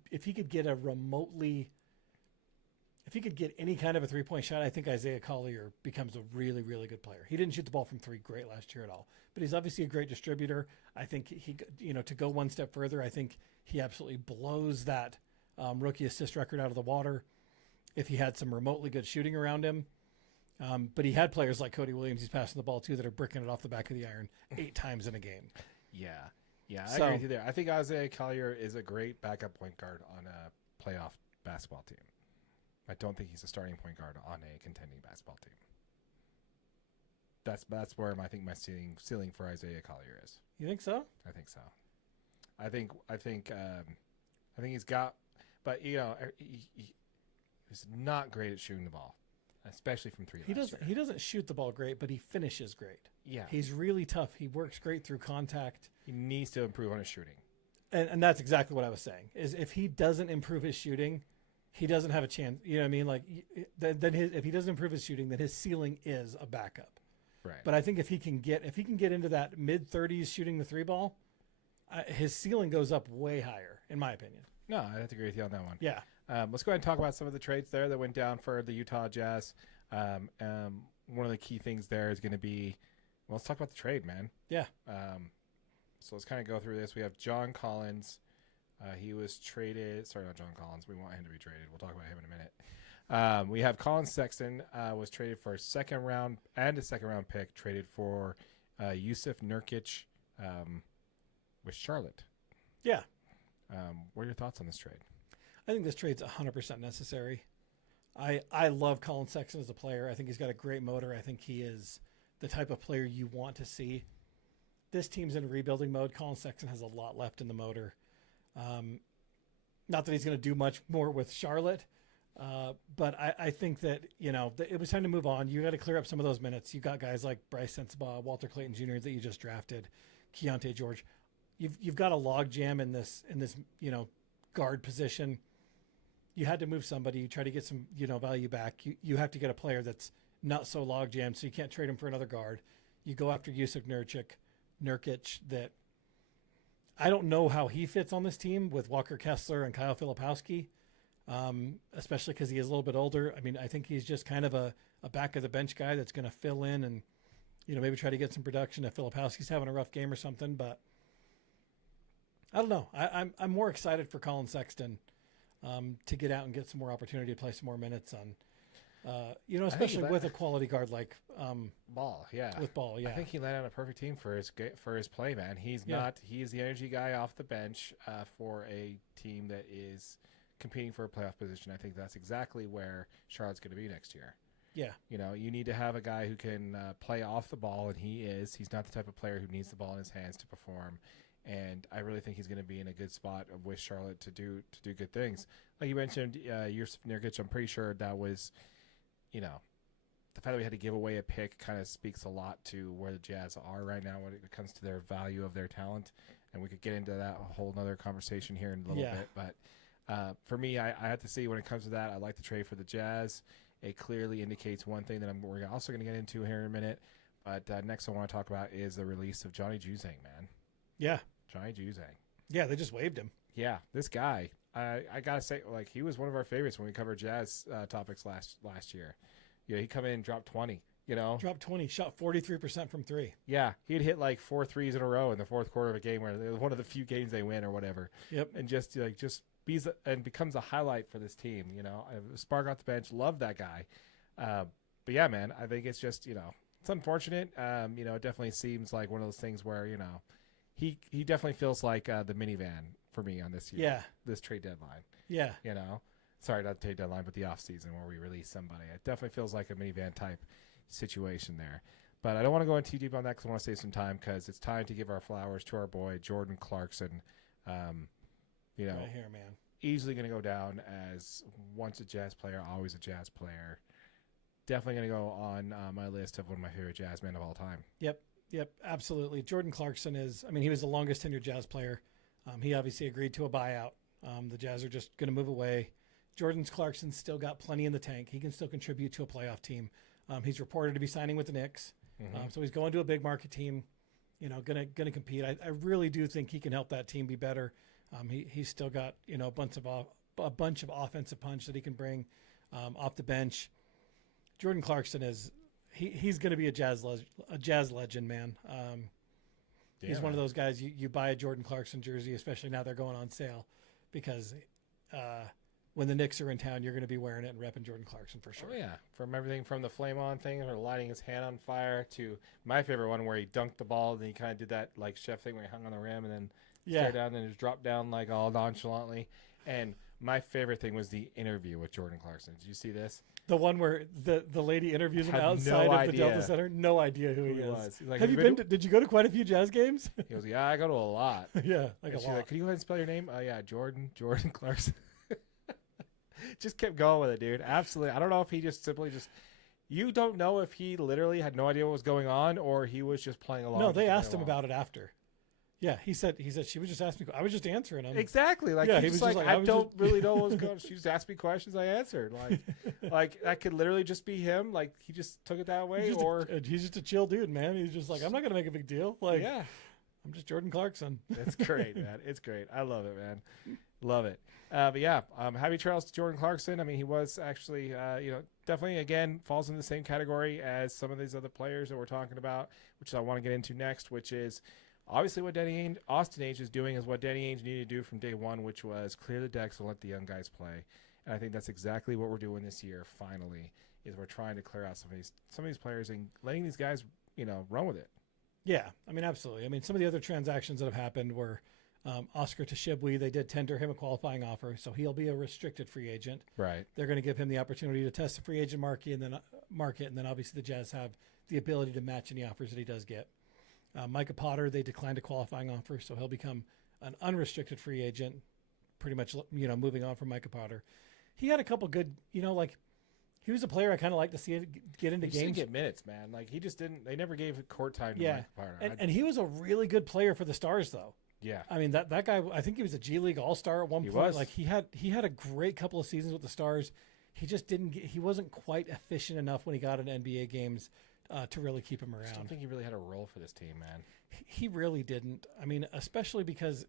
get any kind of a 3-point shot, I think Isaiah Collier becomes a really, really good player. He didn't shoot the ball from 3 great last year at all, but he's obviously a great distributor. I think to go one step further, I think he absolutely blows that rookie assist record out of the water if he had some remotely good shooting around him. But he had players like Cody Williams, he's passing the ball too, that are bricking it off the back of the iron 8 times in a game. Yeah, I agree with you there. I think Isaiah Collier is a great backup point guard on a playoff basketball team. I don't think he's a starting point guard on a contending basketball team. That's where I think my ceiling for Isaiah Collier is. You think so? I think so. I think he's got, but he's not great at shooting the ball, especially from 3. He doesn't shoot the ball great, but he finishes great. Yeah, he's really tough. He works great through contact. He needs to improve on his shooting, and that's exactly what I was saying. Is if he doesn't improve his shooting, he doesn't have a chance. You know what I mean? Like if he doesn't improve his shooting, then his ceiling is a backup. Right. But I think if he can get into that mid-30s shooting the 3 ball, his ceiling goes up way higher, in my opinion. No, I have to agree with you on that one. Yeah. Let's go ahead and talk about some of the trades there that went down for the Utah Jazz. One of the key things there is going to be, well, let's talk about the trade, man. Yeah. So let's kind of go through this. We have John Collins. He was traded. Sorry, not John Collins. We want him to be traded. We'll talk about him in a minute. We have Colin Sexton was traded for a second round pick, traded for Yusuf Nurkic with Charlotte. Yeah. What are your thoughts on this trade? I think this trade's 100% necessary. I love Colin Sexton as a player. I think he's got a great motor. I think he is the type of player you want to see. This team's in rebuilding mode. Colin Sexton has a lot left in the motor. Not that he's going to do much more with Charlotte, but I think that, it was time to move on. You got to clear up some of those minutes. You got guys like Bryce Sensabaugh, Walter Clayton Jr. that you just drafted, Keontae George. You've got a log jam in this guard position. You had to move somebody. You try to get some value back. You have to get a player that's not so log jammed, so you can't trade him for another guard. You go after Yusuf Nurkic that I don't know how he fits on this team with Walker Kessler and Kyle Filipowski, especially because he is a little bit older. I mean, I think he's just kind of a back of the bench guy that's going to fill in and maybe try to get some production if Filipowski's having a rough game or something. But I don't know. I'm more excited for Colin Sexton to get out and get some more opportunity to play some more minutes Especially with a quality guard like Ball. Yeah, with Ball. Yeah, I think he landed on a perfect team for his play, man. He's the energy guy off the bench for a team that is competing for a playoff position. I think that's exactly where Charlotte's going to be next year. Yeah. You need to have a guy who can play off the ball, and he is. He's not the type of player who needs the ball in his hands to perform. And I really think he's going to be in a good spot with Charlotte to do good things. Like you mentioned, Yusuf Nurkic, I'm pretty sure that was, the fact that we had to give away a pick kind of speaks a lot to where the Jazz are right now when it comes to their value of their talent. And we could get into that whole nother conversation here in a little bit. But for me, I have to see when it comes to that, I like the trade for the Jazz. It clearly indicates one thing that we're also going to get into here in a minute. But next I want to talk about is the release of Johnny Juzang, man. Yeah. Johnny Juzang. Yeah, they just waived him. Yeah, this guy, I got to say, he was one of our favorites when we covered Jazz topics last year. He come in and dropped 20, Dropped 20, shot 43% from three. Yeah, he'd hit 4 threes in a row in the fourth quarter of a game where it was one of the few games they win or whatever. Yep. And just becomes a highlight for this team, Spark off the bench, love that guy. But yeah, man, I think it's just, it's unfortunate. It definitely seems like one of those things where, he definitely feels like the minivan for me on this year. Yeah. This trade deadline. Yeah. Sorry, not the trade deadline, but the off season where we release somebody. It definitely feels like a minivan type situation there. But I don't want to go in too deep on that because I want to save some time because it's time to give our flowers to our boy Jordan Clarkson. Right here, man. Easily going to go down as once a Jazz player, always a Jazz player. Definitely going to go on my list of one of my favorite Jazz men of all time. Yep, absolutely. Jordan Clarkson he was the longest tenured Jazz player. He obviously agreed to a buyout. The Jazz are just going to move away. Jordan Clarkson's still got plenty in the tank. He can still contribute to a playoff team. He's reported to be signing with the Knicks. So he's going to a big market team, going to compete. I really do think he can help that team be better. He's still got, a bunch of offensive punch that he can bring off the bench. Jordan Clarkson he's going to be a Jazz legend, man. He's one of those guys you buy a Jordan Clarkson jersey, especially now they're going on sale, because when the Knicks are in town, you're going to be wearing it and repping Jordan Clarkson for sure. Oh yeah, from everything from the flame on thing or lighting his hand on fire to my favorite one where he dunked the ball and he kind of did that chef thing where he hung on the rim and then stared down and then just dropped down all nonchalantly. And my favorite thing was the interview with Jordan Clarkson. Did you see this? The one where the lady interviews him outside of the Delta Center. No idea who he is. Like, have you been? Did you go to quite a few Jazz games? He goes, yeah, I go to a lot. Yeah, a lot. Like, can you go ahead and spell your name? Oh yeah, Jordan Clarkson. Just kept going with it, dude. Absolutely. I don't know if he you don't know if he literally had no idea what was going on or he was just playing along. No, they asked him about it after. Yeah, he said she was just asking me. I was just answering him. Exactly. He was like, I don't really know what was going on. She just asked me questions. I answered. Like that could literally just be him. Like he just took it that way. He's just a chill dude, man. He's just like, I'm not going to make a big deal. Yeah. I'm just Jordan Clarkson. It's great, man. It's great. I love it, man. Love it. But yeah, happy trails to Jordan Clarkson. I mean, he was actually, definitely, again, falls in the same category as some of these other players that we're talking about, which I want to get into next, which is obviously what Austin Ainge is doing is what Danny Ainge needed to do from day one, which was clear the decks and let the young guys play. And I think that's exactly what we're doing this year, finally, is we're trying to clear out some of these players and letting these guys, run with it. Yeah, I mean, absolutely. I mean, some of the other transactions that have happened were Oscar Tshiebwe. They did tender him a qualifying offer, so he'll be a restricted free agent. Right. They're going to give him the opportunity to test the free agent market, and then obviously the Jazz have the ability to match any offers that he does get. Micah Potter, they declined a qualifying offer, so he'll become an unrestricted free agent, pretty much, moving on from Micah Potter. He had a couple good, he was a player I kind of like to see it get into games. He didn't get minutes, man. Like, he just didn't. They never gave court time to Micah Potter. And he was a really good player for the Stars, though. Yeah. I mean, that guy, I think he was a G League All-Star at one point. Was. Like, he had a great couple of seasons with the Stars. He just he wasn't quite efficient enough when he got in NBA games to really keep him around. I don't think he really had a role for this team, man. He really didn't. I mean, especially because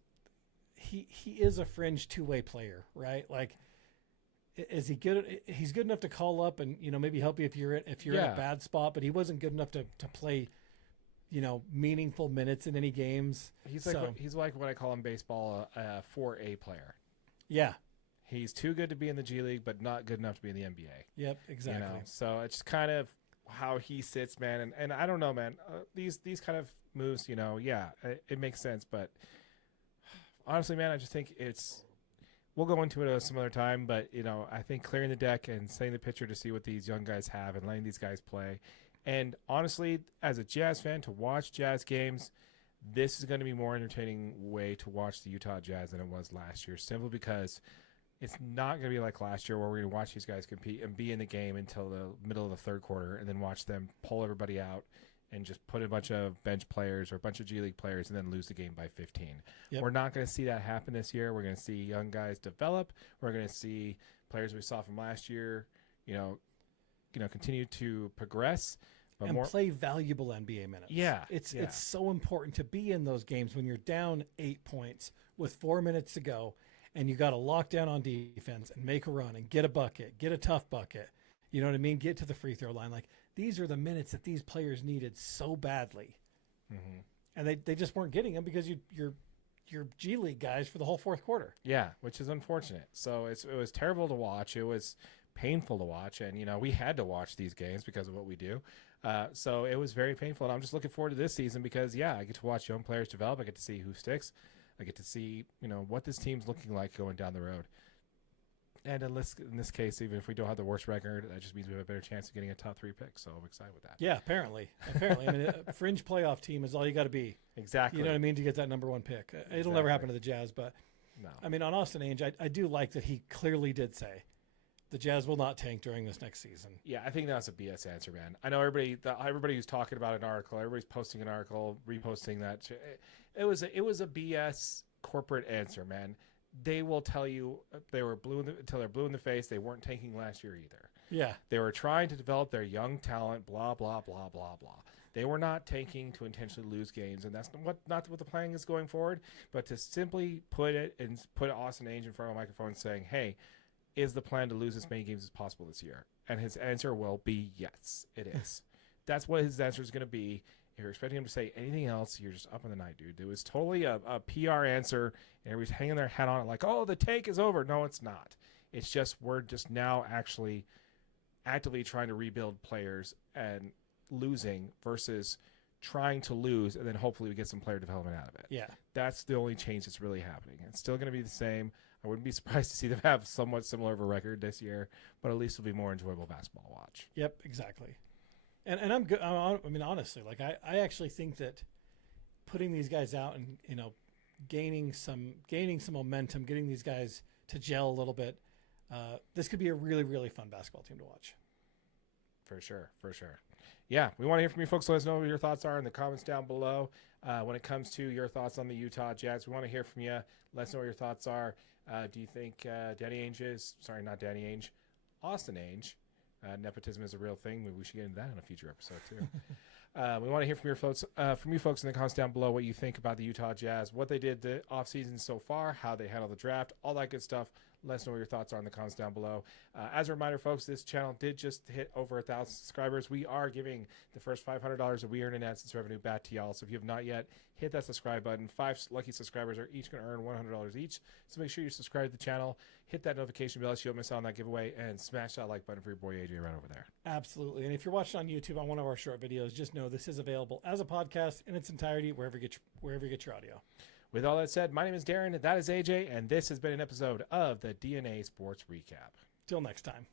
he is a fringe two-way player, right? Like, is he good? He's good enough to call up and maybe help you if you're in a bad spot, but he wasn't good enough to play meaningful minutes in any games. He's like what I call in baseball a 4A player. Yeah. He's too good to be in the G League, but not good enough to be in the NBA. Yep, exactly. You know? So it's kind of how he sits, man. And I don't know, man. These kind of moves, you know, yeah, it makes sense. But honestly, man, I just think we'll go into it some other time. But, you know, I think clearing the deck and setting the pitcher to see what these young guys have and letting these guys play. And honestly, as a Jazz fan, to watch Jazz games, this is going to be a more entertaining way to watch the Utah Jazz than it was last year, simply because it's not going to be like last year where we're going to watch these guys compete and be in the game until the middle of the third quarter and then watch them pull everybody out and just put a bunch of bench players or a bunch of G League players and then lose the game by 15. Yep. We're not going to see that happen this year. We're going to see young guys develop. We're going to see players we saw from last year, continue to progress. But play valuable NBA minutes. Yeah. It's so important to be in those games when you're down 8 points with 4 minutes to go and you got to lock down on defense and make a run and get a bucket, get a tough bucket. You know what I mean? Get to the free throw line. Like, these are the minutes that these players needed so badly. Mm-hmm. And they just weren't getting them because you're G League guys for the whole fourth quarter. Yeah, which is unfortunate. So it was terrible to watch. It was painful to watch. And, you know, we had to watch these games because of what we do. So it was very painful. And I'm just looking forward to this season because, I get to watch young players develop. I get to see who sticks. I get to see, what this team's looking like going down the road. And in this case, even if we don't have the worst record, that just means we have a better chance of getting a top 3 pick. So I'm excited with that. Yeah, apparently. I mean, a fringe playoff team is all you got to be. Exactly. You know what I mean? To get that number 1 pick. It'll never happen to the Jazz, but no. I mean, on Austin Ainge, I do like that he clearly did say the Jazz will not tank during this next season. Yeah, I think that's a BS answer, man. I know everybody who's talking about an article, everybody's posting an article, reposting that. It was a BS corporate answer, man. They will tell you they were until they're blue in the face. They weren't tanking last year either. Yeah. They were trying to develop their young talent, blah, blah, blah, blah, blah. They were not tanking to intentionally lose games, and that's not what the plan is going forward, but to simply put Austin Ainge in front of a microphone saying, hey, is the plan to lose as many games as possible this year? And his answer will be yes, it is. That's what his answer is going to be. If you're expecting him to say anything else, you're just up in the night, dude. It was totally a PR answer, and everybody's hanging their hat on it like, oh, the tank is over. No, it's not. It's just we're just now actually actively trying to rebuild players and losing versus trying to lose, and then hopefully we get some player development out of it. Yeah. That's the only change that's really happening. It's still going to be the same. I wouldn't be surprised to see them have somewhat similar of a record this year, but at least it'll be more enjoyable basketball to watch. Yep, exactly. And I'm good. I mean, honestly, like I actually think that putting these guys out and gaining some momentum, getting these guys to gel a little bit, this could be a really, really fun basketball team to watch. For sure. Yeah, we want to hear from you folks. Let us know what your thoughts are in the comments down below. When it comes to your thoughts on the Utah Jazz, we want to hear from you. Let us know what your thoughts are. Do you think Austin Ainge, nepotism is a real thing? Maybe we should get into that in a future episode too. We want to hear from you folks in the comments down below what you think about the Utah Jazz, what they did the offseason so far, how they handled the draft, all that good stuff. Let us know what your thoughts are in the comments down below. As a reminder, folks, this channel did just hit over 1,000 subscribers. We are giving the first $500 that we earn in AdSense revenue back to y'all. So if you have not yet, hit that subscribe button. 5 lucky subscribers are each going to earn $100 each. So make sure you subscribe to the channel, hit that notification bell so you don't miss out on that giveaway, and smash that like button for your boy AJ right over there. Absolutely. And if you're watching on YouTube on one of our short videos, just know this is available as a podcast in its entirety wherever you get your audio. With all that said, my name is Darren, that is AJ, and this has been an episode of the DNA Sports Recap. Till next time.